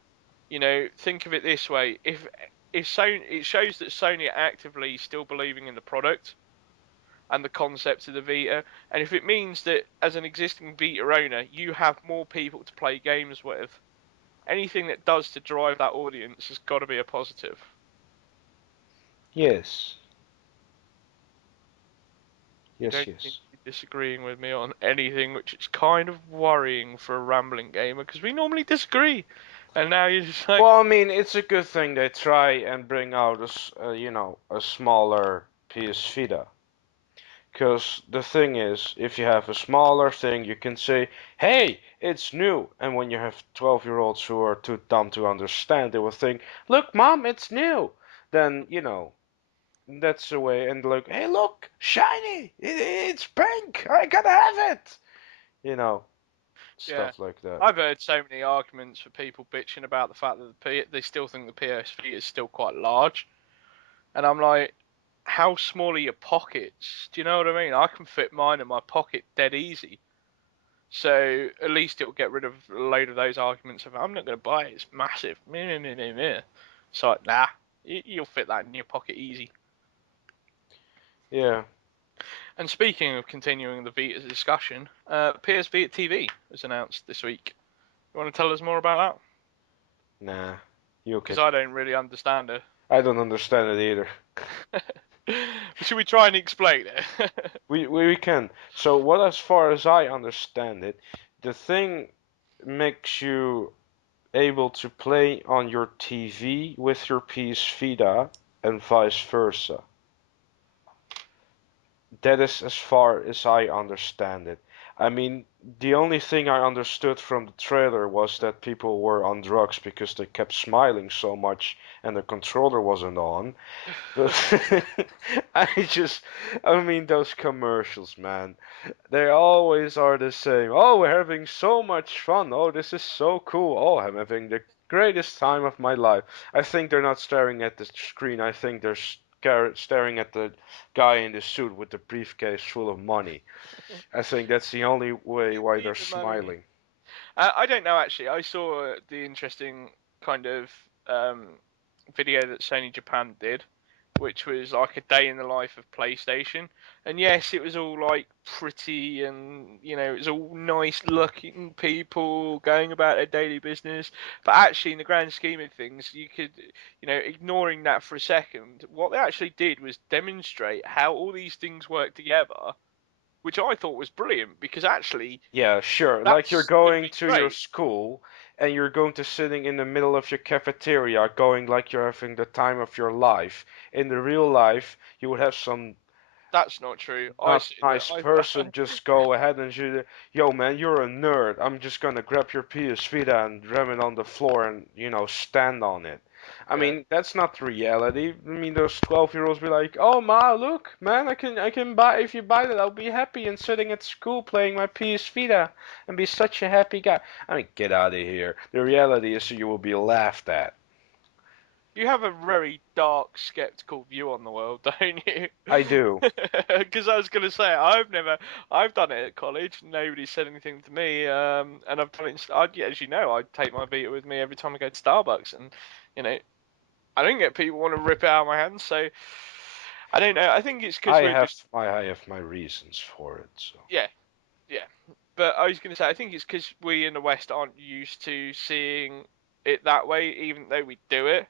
Think of it this way: if Sony, it shows that Sony are actively still believing in the product and the concept of the Vita, and if it means that as an existing Vita owner, you have more people to play games with, anything that does to drive that audience has got to be a positive. Yes. You Yes, don't seem yes. to be disagreeing with me on anything, which is kind of worrying for a rambling gamer because we normally disagree, and now you're just like, Well, I mean, it's a good thing they try and bring out a smaller PS Vita. Because the thing is, if you have a smaller thing, you can say, hey, it's new. And when you have 12-year-olds who are too dumb to understand, they will think, look, mom, it's new. Then, that's the way. And like, hey, look, shiny, it's pink. I gotta have it. You know, Yeah. stuff like that. I've heard so many arguments for people bitching about the fact that they still think the PSV is still quite large, and I'm like, how small are your pockets? Do you know what I mean? I can fit mine in my pocket dead easy. So at least it'll get rid of a load of those arguments of I'm not going to buy it. It's massive. Meh, meh, meh, meh. So like, nah, you'll fit that in your pocket easy. Yeah, And speaking of continuing the Vita discussion, PS Vita TV was announced this week. You want to tell us more about nah, you that? Because can. I don't really understand it. I don't understand it either. Should we try and explain it? We can. So what, as far as I understand it, the thing makes you able to play on your TV with your PS Vita and vice versa. That is as far as I understand it. I mean, the only thing I understood from the trailer was that people were on drugs because they kept smiling so much and the controller wasn't on. But I just, I mean, those commercials, man, they always are the same. Oh, we're having so much fun. Oh, this is so cool. Oh, I'm having the greatest time of my life. I think they're not staring at the screen. I think they're staring at the guy in the suit with the briefcase full of money. I think that's the only way Give why me they're the money. smiling. I don't know actually. I saw the interesting kind of um, video that Sony Japan did, which was like a day in the life of PlayStation. And yes, it was all like pretty and it was all nice looking people going about their daily business. But actually, in the grand scheme of things, you could, ignoring that for a second, what they actually did was demonstrate how all these things work together, which I thought was brilliant because actually Yeah, sure. Like you're that's going to going be to your great. school and you're going to sitting in the middle of your cafeteria going like you're having the time of your life. In the real life, you would have some That's not true. I not sit there. nice person just go ahead and shoot. Yo, man, you're a nerd. I'm just gonna grab your PS Vita and ram it on the floor and, stand on it. I Yeah. mean, that's not reality. I mean, those 12-year-olds be like, "Oh, ma, look, man, I can buy, if you buy that, I'll be happy and sitting at school playing my PS Vita and be such a happy guy." I mean, get out of here. The reality is you will be laughed at. You have a very dark, skeptical view on the world, don't you? I do. Because I was going to say, I've done it at college. Nobody said anything to me, and I've done it. As you know, I take my Vita with me every time I go to Starbucks, and you know, I don't get people want to rip it out of my hands. So I don't know. I think it's because I we're have just I have my reasons for it, so. yeah, yeah. But I was going to say, I think it's because we in the West aren't used to seeing it that way, even though we do it.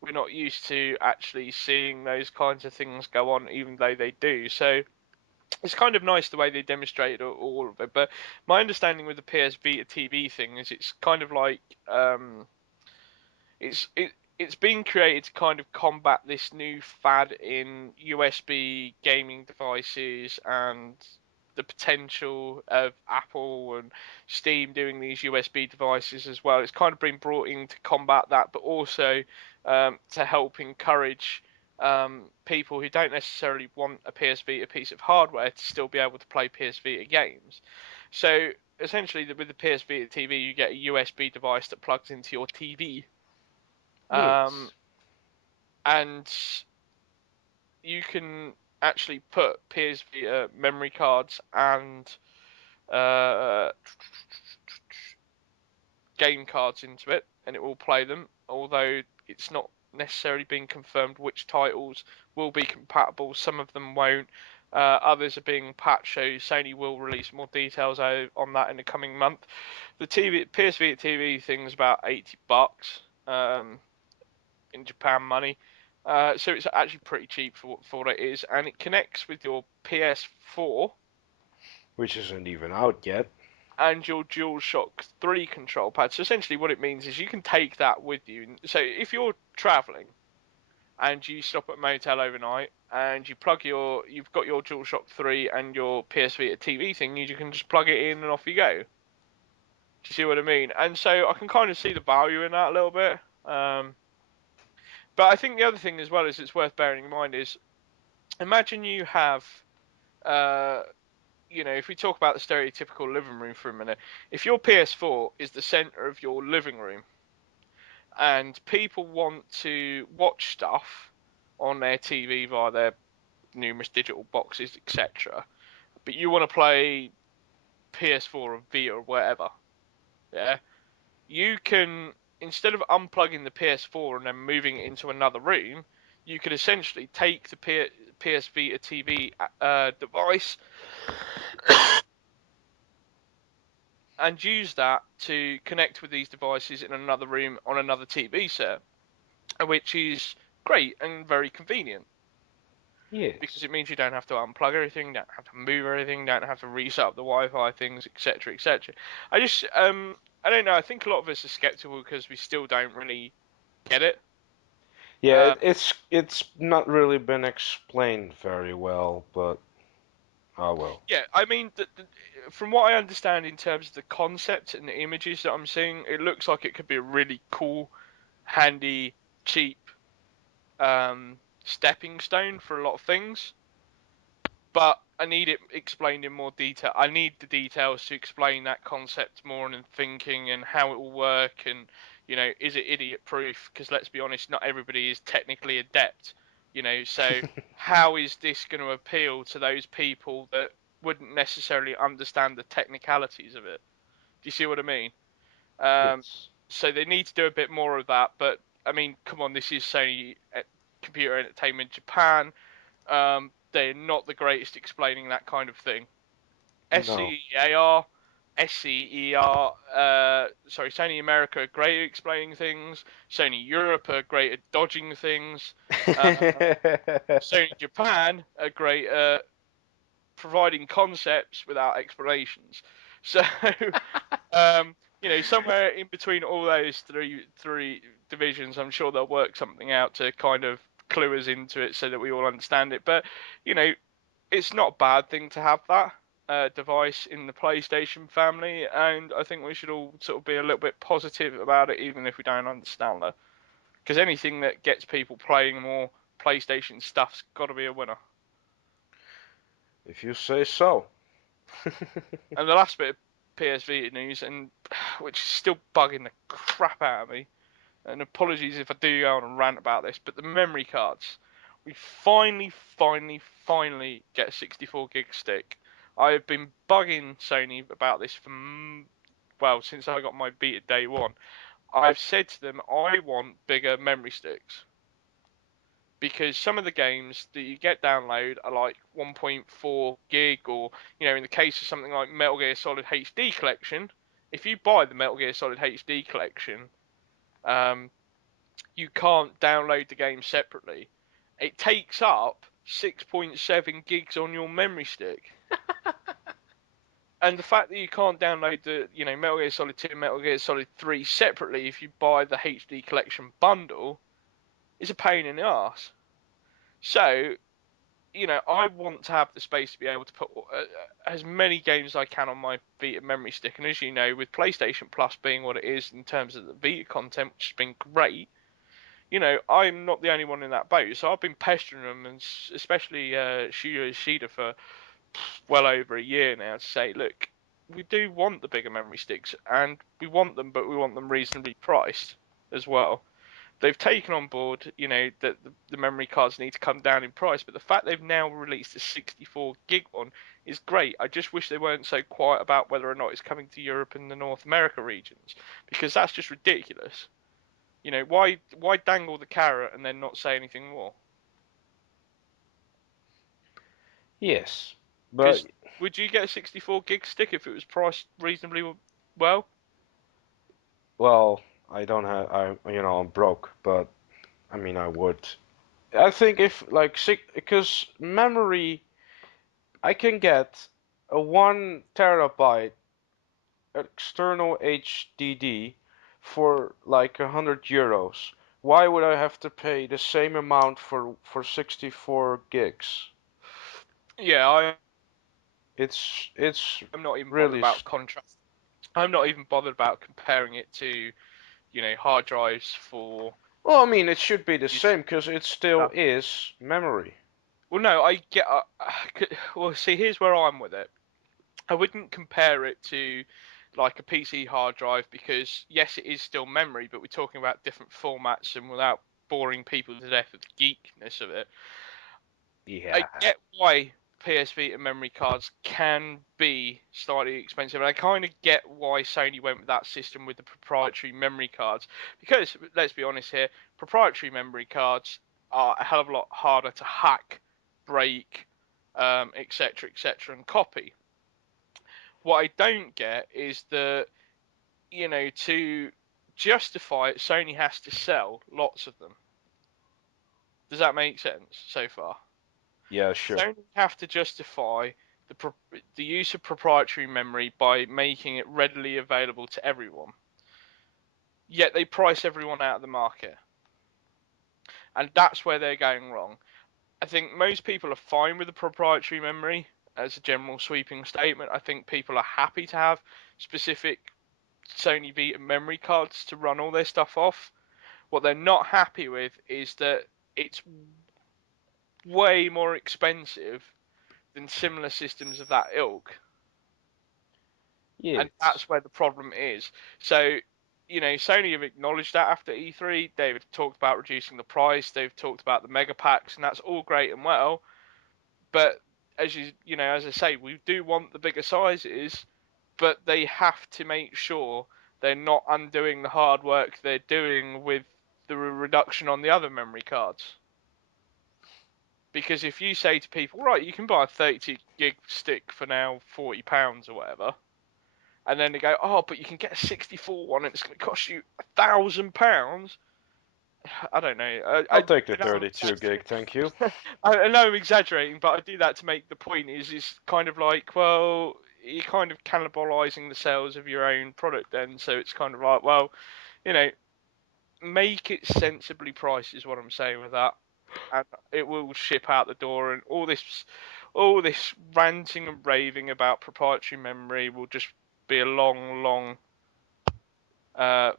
We're not used to actually seeing those kinds of things go on, even though they do. So it's kind of nice the way they demonstrated all of it. But my understanding with the PS Vita TV thing is it's kind of like it's been created to kind of combat this new fad in USB gaming devices and the potential of Apple and Steam doing these USB devices as well. It's kind of been brought in to combat that, but also to help encourage people who don't necessarily want a PS Vita piece of hardware to still be able to play PS Vita games. So essentially, with the PS Vita TV, you get a USB device that plugs into your TV, um, Neat. and you can actually put PS Vita memory cards and uh, game cards into it, and it will play them. Although it's not necessarily been confirmed which titles will be compatible. Some of them won't. Others are being patched, so Sony will release more details on that in the coming month. The PS Vita TV thing is about $80 in Japan money. So it's actually pretty cheap for what it is, and it connects with your PS4 Which isn't even out yet. and your DualShock 3 control pad. So essentially, what it means is you can take that with you. So if you're traveling and you stop at a motel overnight and you've got your DualShock 3 and your PS Vita TV thing, you can just plug it in and off you go. Do you see what I mean? And so I can kind of see the value in that a little bit. But I think the other thing as well is it's worth bearing in mind is imagine you have, uh, if we talk about the stereotypical living room for a minute, if your PS4 is the center of your living room and people want to watch stuff on their TV via their numerous digital boxes, etc., but you want to play PS4 or Vita or whatever, yeah, you can, instead of unplugging the PS4 and then moving it into another room, you could essentially take the PS Vita TV device and use that to connect with these devices in another room on another TV set, which is great and very convenient because Yes. it means you don't have to unplug everything, don't have to move everything, don't have to reset up the Wi-Fi things, etc., etc. I don't know. I think a lot of us are skeptical because we still don't really get it. Yeah, Um, it's not really been explained very well, but oh well. yeah, I mean, from what I understand in terms of the concept and the images that I'm seeing, it looks like it could be a really cool, handy, cheap stepping stone for a lot of things. But I need it explained in more detail. I need the details to explain that concept more and thinking and how it will work and is it idiot proof? Because let's be honest, not everybody is technically adept. So how is this going to appeal to those people that wouldn't necessarily understand the technicalities of it? Do you see what I mean? Um, Yes. so they need to do a bit more of that. But I mean, come on, this is Sony Computer Entertainment Japan. They're not the greatest explaining that kind of thing. No. SCEAR, SCER, sorry, Sony America are great at explaining things. Sony Europe are great at dodging things. Sony Japan are great at providing concepts without explanations. So, somewhere in between all those three divisions, I'm sure they'll work something out to kind of clue us into it so that we all understand it. But you know, it's not a bad thing to have that device in the PlayStation family, and I think we should all sort of be a little bit positive about it, even if we don't understand it. Because anything that gets people playing more PlayStation stuff's got to be a winner. If you say so. And the last bit of PS Vita news, and which is still bugging the crap out of me, and apologies if I do go on a rant about this, but the memory cards. We finally get a 64 gig stick. I have been bugging Sony about this for, well, since I got my Vita day one. I've said to them, I want bigger memory sticks. Because some of the games that you get download are like 1.4 gig, or, in the case of something like Metal Gear Solid HD Collection, if you buy the Metal Gear Solid HD Collection, um, you can't download the game separately. It takes up 6.7 gigs on your memory stick. And the fact that you can't download the, Metal Gear Solid 2 and Metal Gear Solid 3 separately if you buy the HD collection bundle is a pain in the ass. So, I want to have the space to be able to put as many games as I can on my Vita memory stick. And as you know, with PlayStation Plus being what it is in terms of the Vita content, which has been great, I'm not the only one in that boat. So I've been pestering them, and especially Shuya Ishida for well over a year now to say, look, we do want the bigger memory sticks, and we want them, but we want them reasonably priced as well. They've taken on board, that the memory cards need to come down in price, but the fact they've now released a 64 gig one is great. I just wish they weren't so quiet about whether or not it's coming to Europe and the North America regions, because that's just ridiculous. Why dangle the carrot and then not say anything more? Yes, but Because would you get a 64 gig stick if it was priced reasonably well? well, I don't have I'm broke, but I mean I would. I think if like because memory I can get a 1 terabyte external HDD for like 100 euros. Why would I have to pay the same amount for 64 gigs? Yeah, It's I'm not even bothered really about contrast. I'm not even bothered about comparing it to, hard drives for well, I mean it should be the use same because it still stuff. is memory. Well, no, I get. Well, see, here's where I'm with it. I wouldn't compare it to like a PC hard drive because yes, it is still memory, but we're talking about different formats, and without boring people to death with the geekness of it, I Yeah. get why PS Vita memory cards can be slightly expensive, and I kind of get why Sony went with that system with the proprietary memory cards. Because let's be honest here, proprietary memory cards are a hell of a lot harder to hack, break, etc., etc., and copy. What I don't get is that, to justify it, Sony has to sell lots of them. Does that make sense so far? Yeah, sure. Sony have to justify the use of proprietary memory by making it readily available to everyone. Yet they price everyone out of the market, and that's where they're going wrong. I think most people are fine with the proprietary memory as a general sweeping statement. I think people are happy to have specific Sony Vita memory cards to run all their stuff off. What they're not happy with is that it's way more expensive than similar systems of that ilk, and Yes. that's where the problem is. So, Sony have acknowledged that after E3. They've talked about reducing the price. They've talked about the mega packs, and that's all great and well. But as I say, we do want the bigger sizes, but they have to make sure they're not undoing the hard work they're doing with the reduction on the other memory cards. Because if you say to people, right, you can buy a 32 gig stick for now £40 or whatever, and then they go, oh, but you can get a 64 one and it's going to cost you £1,000. I don't know. I'll take the I know 32 gig, thank you. I know I'm exaggerating, but I do that to make the point. Is kind of like, well, you're kind of cannibalizing the sales of your own product then. So it's kind of like, well, you know, make it sensibly priced is what I'm saying with that, and it will ship out the door. And all this ranting and raving about proprietary memory will just be a long, long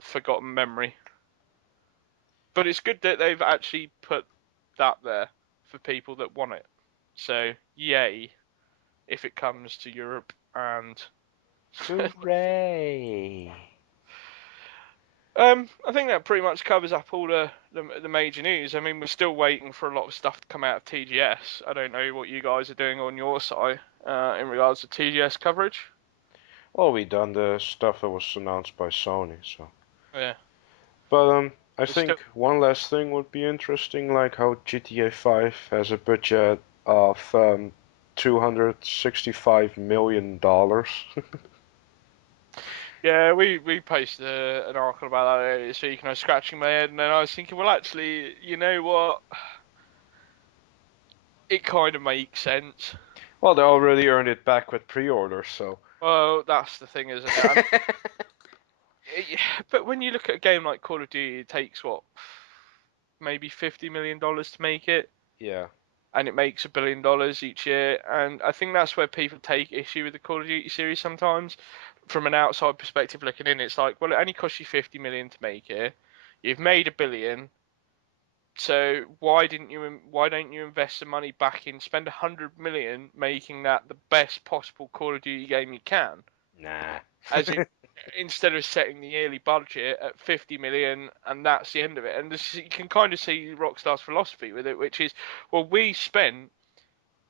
forgotten memory. But it's good that they've actually put that there for people that want it. So yay if it comes to Europe and Hooray! I think that pretty much covers up all the major news. I mean, we're still waiting for a lot of stuff to come out of TGS. I don't know what you guys are doing on your side in regards to TGS coverage. Well, we done the stuff that was announced by Sony, so. Yeah, But I we're still. think one last thing would be interesting, like how GTA 5 has a budget of $265 million. Yeah, we posted an article about that earlier this week, and I was scratching my head, and then I was thinking, well, actually, you know what? It kind of makes sense. Well, they already earned it back with pre-orders, so. Well, that's the thing, isn't it? I mean, but when you look at a game like Call of Duty, it takes what, maybe $50 million to make it, Yeah. and it makes $1 billion each year. And I think that's where people take issue with the Call of Duty series sometimes. From an outside perspective looking in, it's like, well, it only cost you 50 million to make it. You've made $1 billion. So why don't you invest the money back in, spend 100 million making that the best possible Call of Duty game you can? Nah. As in, instead of setting the yearly budget at 50 million and that's the end of it. And you can kind of see Rockstar's philosophy with it, which is, well, we spent,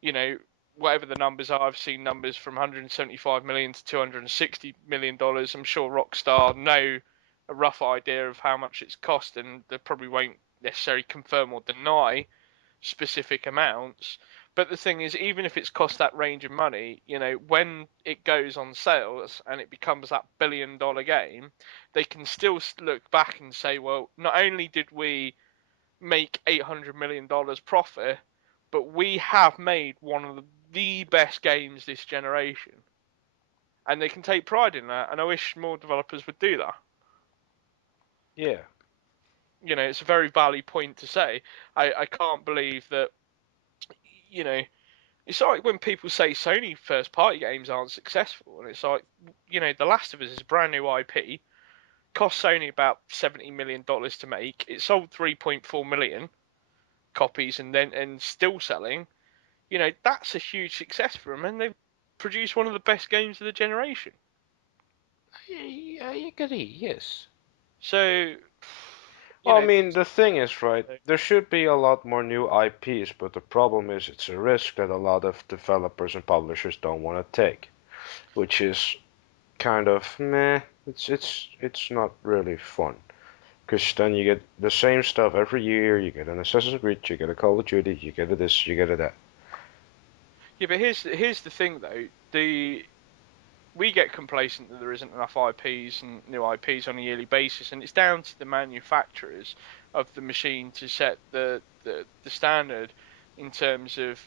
you know, whatever the numbers are. I've seen numbers from 175 million to 260 million dollars. I'm sure Rockstar know a rough idea of how much it's cost, and they probably won't necessarily confirm or deny specific amounts. But the thing is, even if it's cost that range of money, when it goes on sales and it becomes that $1 billion game, they can still look back and say, well, not only did we make $800 million profit, but we have made one of the best games this generation. And they can take pride in that, and I wish more developers would do that. Yeah. It's a very valid point to say. I can't believe that, you know, it's like when people say Sony first party games aren't successful, and it's like, The Last of Us is a brand new IP, cost Sony about $70 million to make. It sold 3.4 million copies and still selling. that's a huge success for them, and they've produced one of the best games of the generation. I agree, yes. So, you Well, I know, mean, the thing is, right, there should be a lot more new IPs, but the problem is it's a risk that a lot of developers and publishers don't want to take, which is kind of meh. It's not really fun. Because then you get the same stuff every year. You get an Assassin's Creed, you get a Call of Duty, you get a this, you get a that. yeah, but here's the thing though. We get complacent that there isn't enough IPs and new IPs on a yearly basis, and it's down to the manufacturers of the machine to set the standard in terms of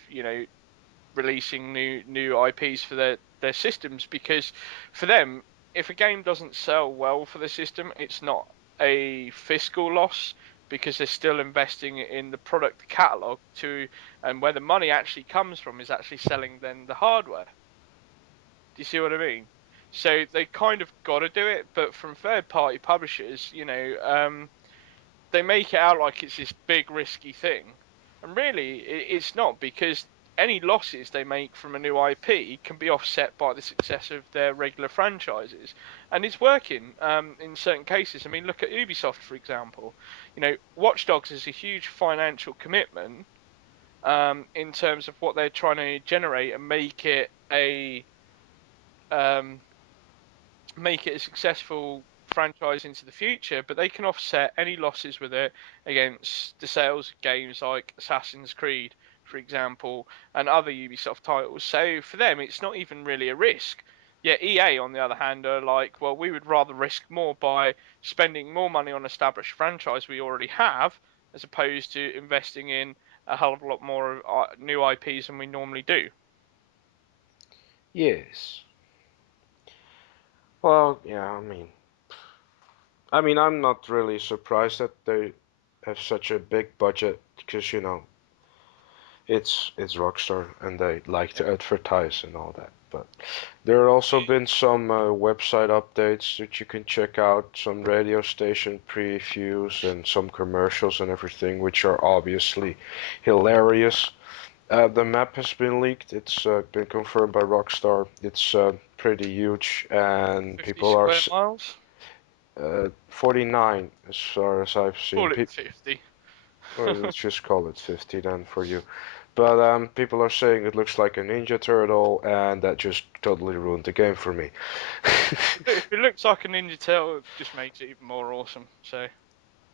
releasing new IPs for their systems. Because for them, if a game doesn't sell well for the system, it's not a fiscal loss because they're still investing in the product catalog and where the money actually comes from is actually selling then the hardware. Do you see what I mean? So they kind of got to do it, but from third party publishers, they make it out like it's this big risky thing, and really it's not, because any losses they make from a new IP can be offset by the success of their regular franchises, and it's working in certain cases. I mean, look at Ubisoft for example. Watch Dogs is a huge financial commitment in terms of what they're trying to generate and um, make it a successful franchise into the future, but they can offset any losses with it against the sales of games like Assassin's Creed, for example, and other Ubisoft titles. So for them, it's not even really a risk. Yet EA, on the other hand, are like, well, we would rather risk more by spending more money on established franchise we already have, as opposed to investing in a hell of a lot more new IPs than we normally do. Yes. Well, yeah, I mean, I'm not really surprised that they have such a big budget because it's Rockstar and they like to advertise and all that. But there have also been some website updates that you can check out, some radio station previews and some commercials and everything, which are obviously hilarious. The map has been leaked. It's been confirmed by Rockstar. It's pretty huge, and 50 people are square miles? 49 as far as I've seen. Call it 50. Well, let's just call it 50 then for you. But people are saying it looks like a Ninja Turtle, and that just totally ruined the game for me. If it looks like a Ninja Turtle, it just makes it even more awesome. So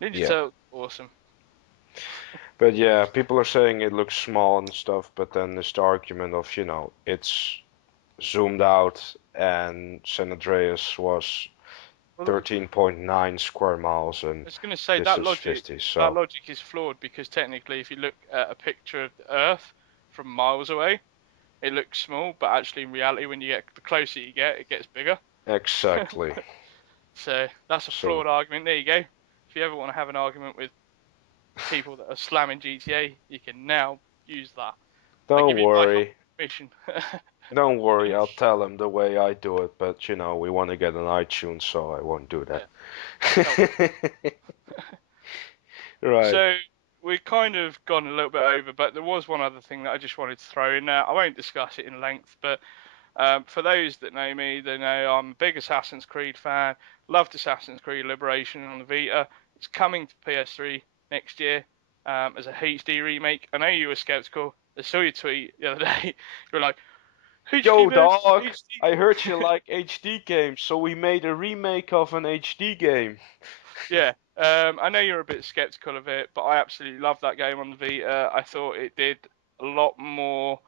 Ninja Yeah. Turtle, awesome. But yeah, people are saying it looks small and stuff, but then there's the argument of, it's zoomed out, and San Andreas was Well, 13.9 square miles, I and was going to say this that is logic 50, that so logic is flawed, because technically, if you look at a picture of the Earth from miles away, it looks small, but actually in reality, when you get the closer you get, it gets bigger. exactly. So that's a So flawed argument. There you go. If you ever want to have an argument with people that are slamming GTA, you can now use that. I don't give you my worry. permission. Don't worry, I'll tell him the way I do it, but we want to get an iTunes, so I won't do Yeah, that. no worries. Right. So we've kind of gone a little bit over, but there was one other thing that I just wanted to throw in there. I won't discuss it in length, but for those that know me, they know I'm a big Assassin's Creed fan. Loved Assassin's Creed Liberation on the Vita. It's coming to PS3 next year as a HD remake. I know you were skeptical. I saw your tweet the other day. You were like, HD Yo, versus dog, HD. I heard you like HD games, so we made a remake of an HD game. Yeah, I know you're a bit skeptical of it, but I absolutely love that game on the Vita. I thought it did a lot more.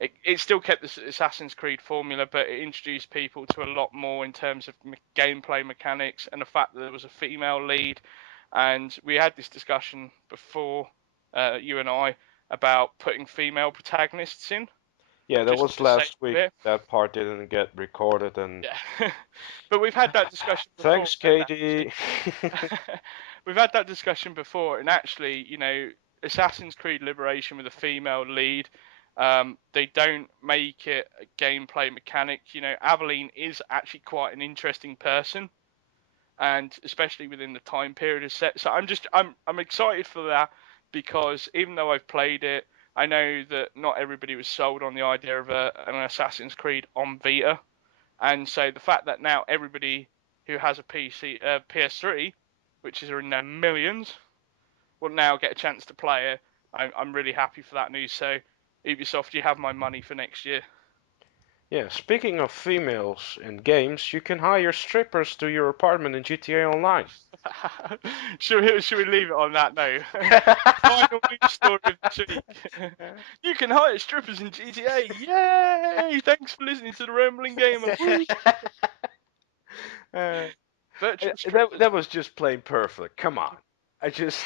It still kept the Assassin's Creed formula, but it introduced people to a lot more in terms of gameplay mechanics and the fact that there was a female lead. And we had this discussion before, you and I, about putting female protagonists in, Yeah, that just for was the sake last of week. it. That part didn't get recorded, and Yeah, but we've had that discussion before, thanks, and actually, Katie. we've had that discussion before, and actually, Assassin's Creed Liberation with a female lead, they don't make it a gameplay mechanic. Aveline is actually quite an interesting person, and especially within the time period is set. So I'm excited for that, because even though I've played it, I know that not everybody was sold on the idea of an Assassin's Creed on Vita, and so the fact that now everybody who has a PS3, which is in their millions, will now get a chance to play it. I'm really happy for that news. So, Ubisoft, you have my money for next year. Yeah, speaking of females in games, you can hire strippers to your apartment in GTA Online. Should we leave it on that note? Final news story of the week. You can hire strippers in GTA. Yay! Thanks for listening to the Rambling Gamer. Woo! Uh, Virtual that strippers. was just plain perfect. Come on. I just.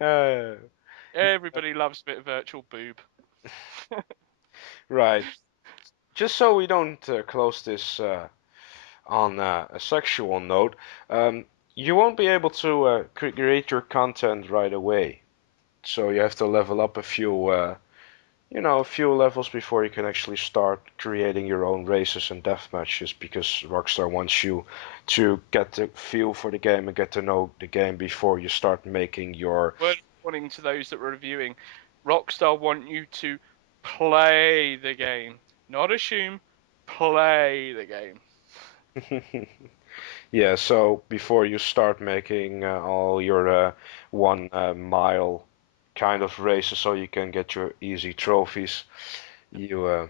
Yeah. uh, Everybody loves a bit of virtual boob. right. Just so we don't close this on a sexual note, you won't be able to create your content right away. So you have to level up a few, a few levels before you can actually start creating your own races and death matches because Rockstar wants you to get the feel for the game and get to know the game before you start making your. Word warning to those that were reviewing: Rockstar want you to play the game, not assume. Play the game. Yeah, so before you start making all your 1 mile kind of races so you can get your easy trophies, you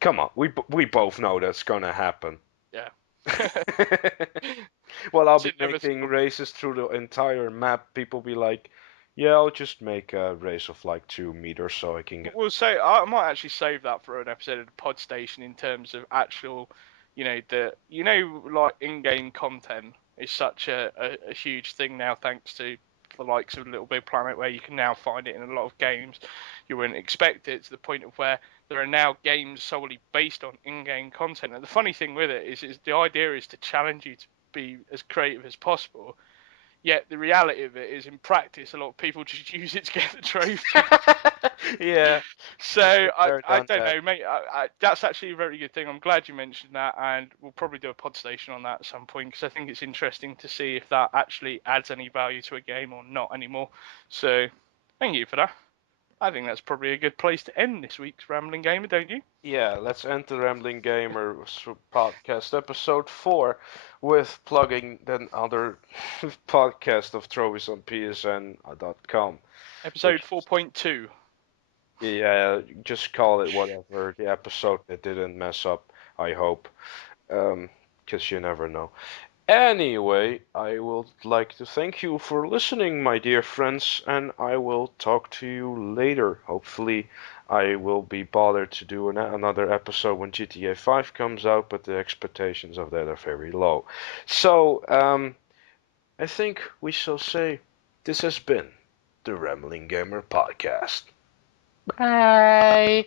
come on, we both know that's gonna happen. Yeah. Well, I'll be It's making inevitable. races through the entire map. People be like, yeah, I'll just make a race of like 2 meters so I can get. We'll say I might actually save that for an episode of the Pod Station in terms of actual, like in-game content is such a huge thing now, thanks to the likes of Little Big Planet, where you can now find it in a lot of games. You wouldn't expect it to the point of where there are now games solely based on in-game content. And the funny thing with it is the idea is to challenge you to be as creative as possible. Yet the reality of it is, in practice, a lot of people just use it to get the trophy. Yeah, So been I, there, I done don't that. know, mate. That's actually a very good thing. I'm glad you mentioned that, and we'll probably do a pod station on that at some point because I think it's interesting to see if that actually adds any value to a game or not anymore. So thank you for that. I think that's probably a good place to end this week's Rambling Gamer, don't you? Yeah, let's end the Rambling Gamer podcast episode 4 with plugging the other podcast of TrophiesonPSN.com, Episode which, 4.2. yeah, just call it whatever, the episode that didn't mess up, I hope, because you never know. Anyway, I would like to thank you for listening, my dear friends, and I will talk to you later. Hopefully, I will be bothered to do another episode when GTA 5 comes out, but the expectations of that are very low. So, I think we shall say this has been the Rambling Gamer Podcast. Bye!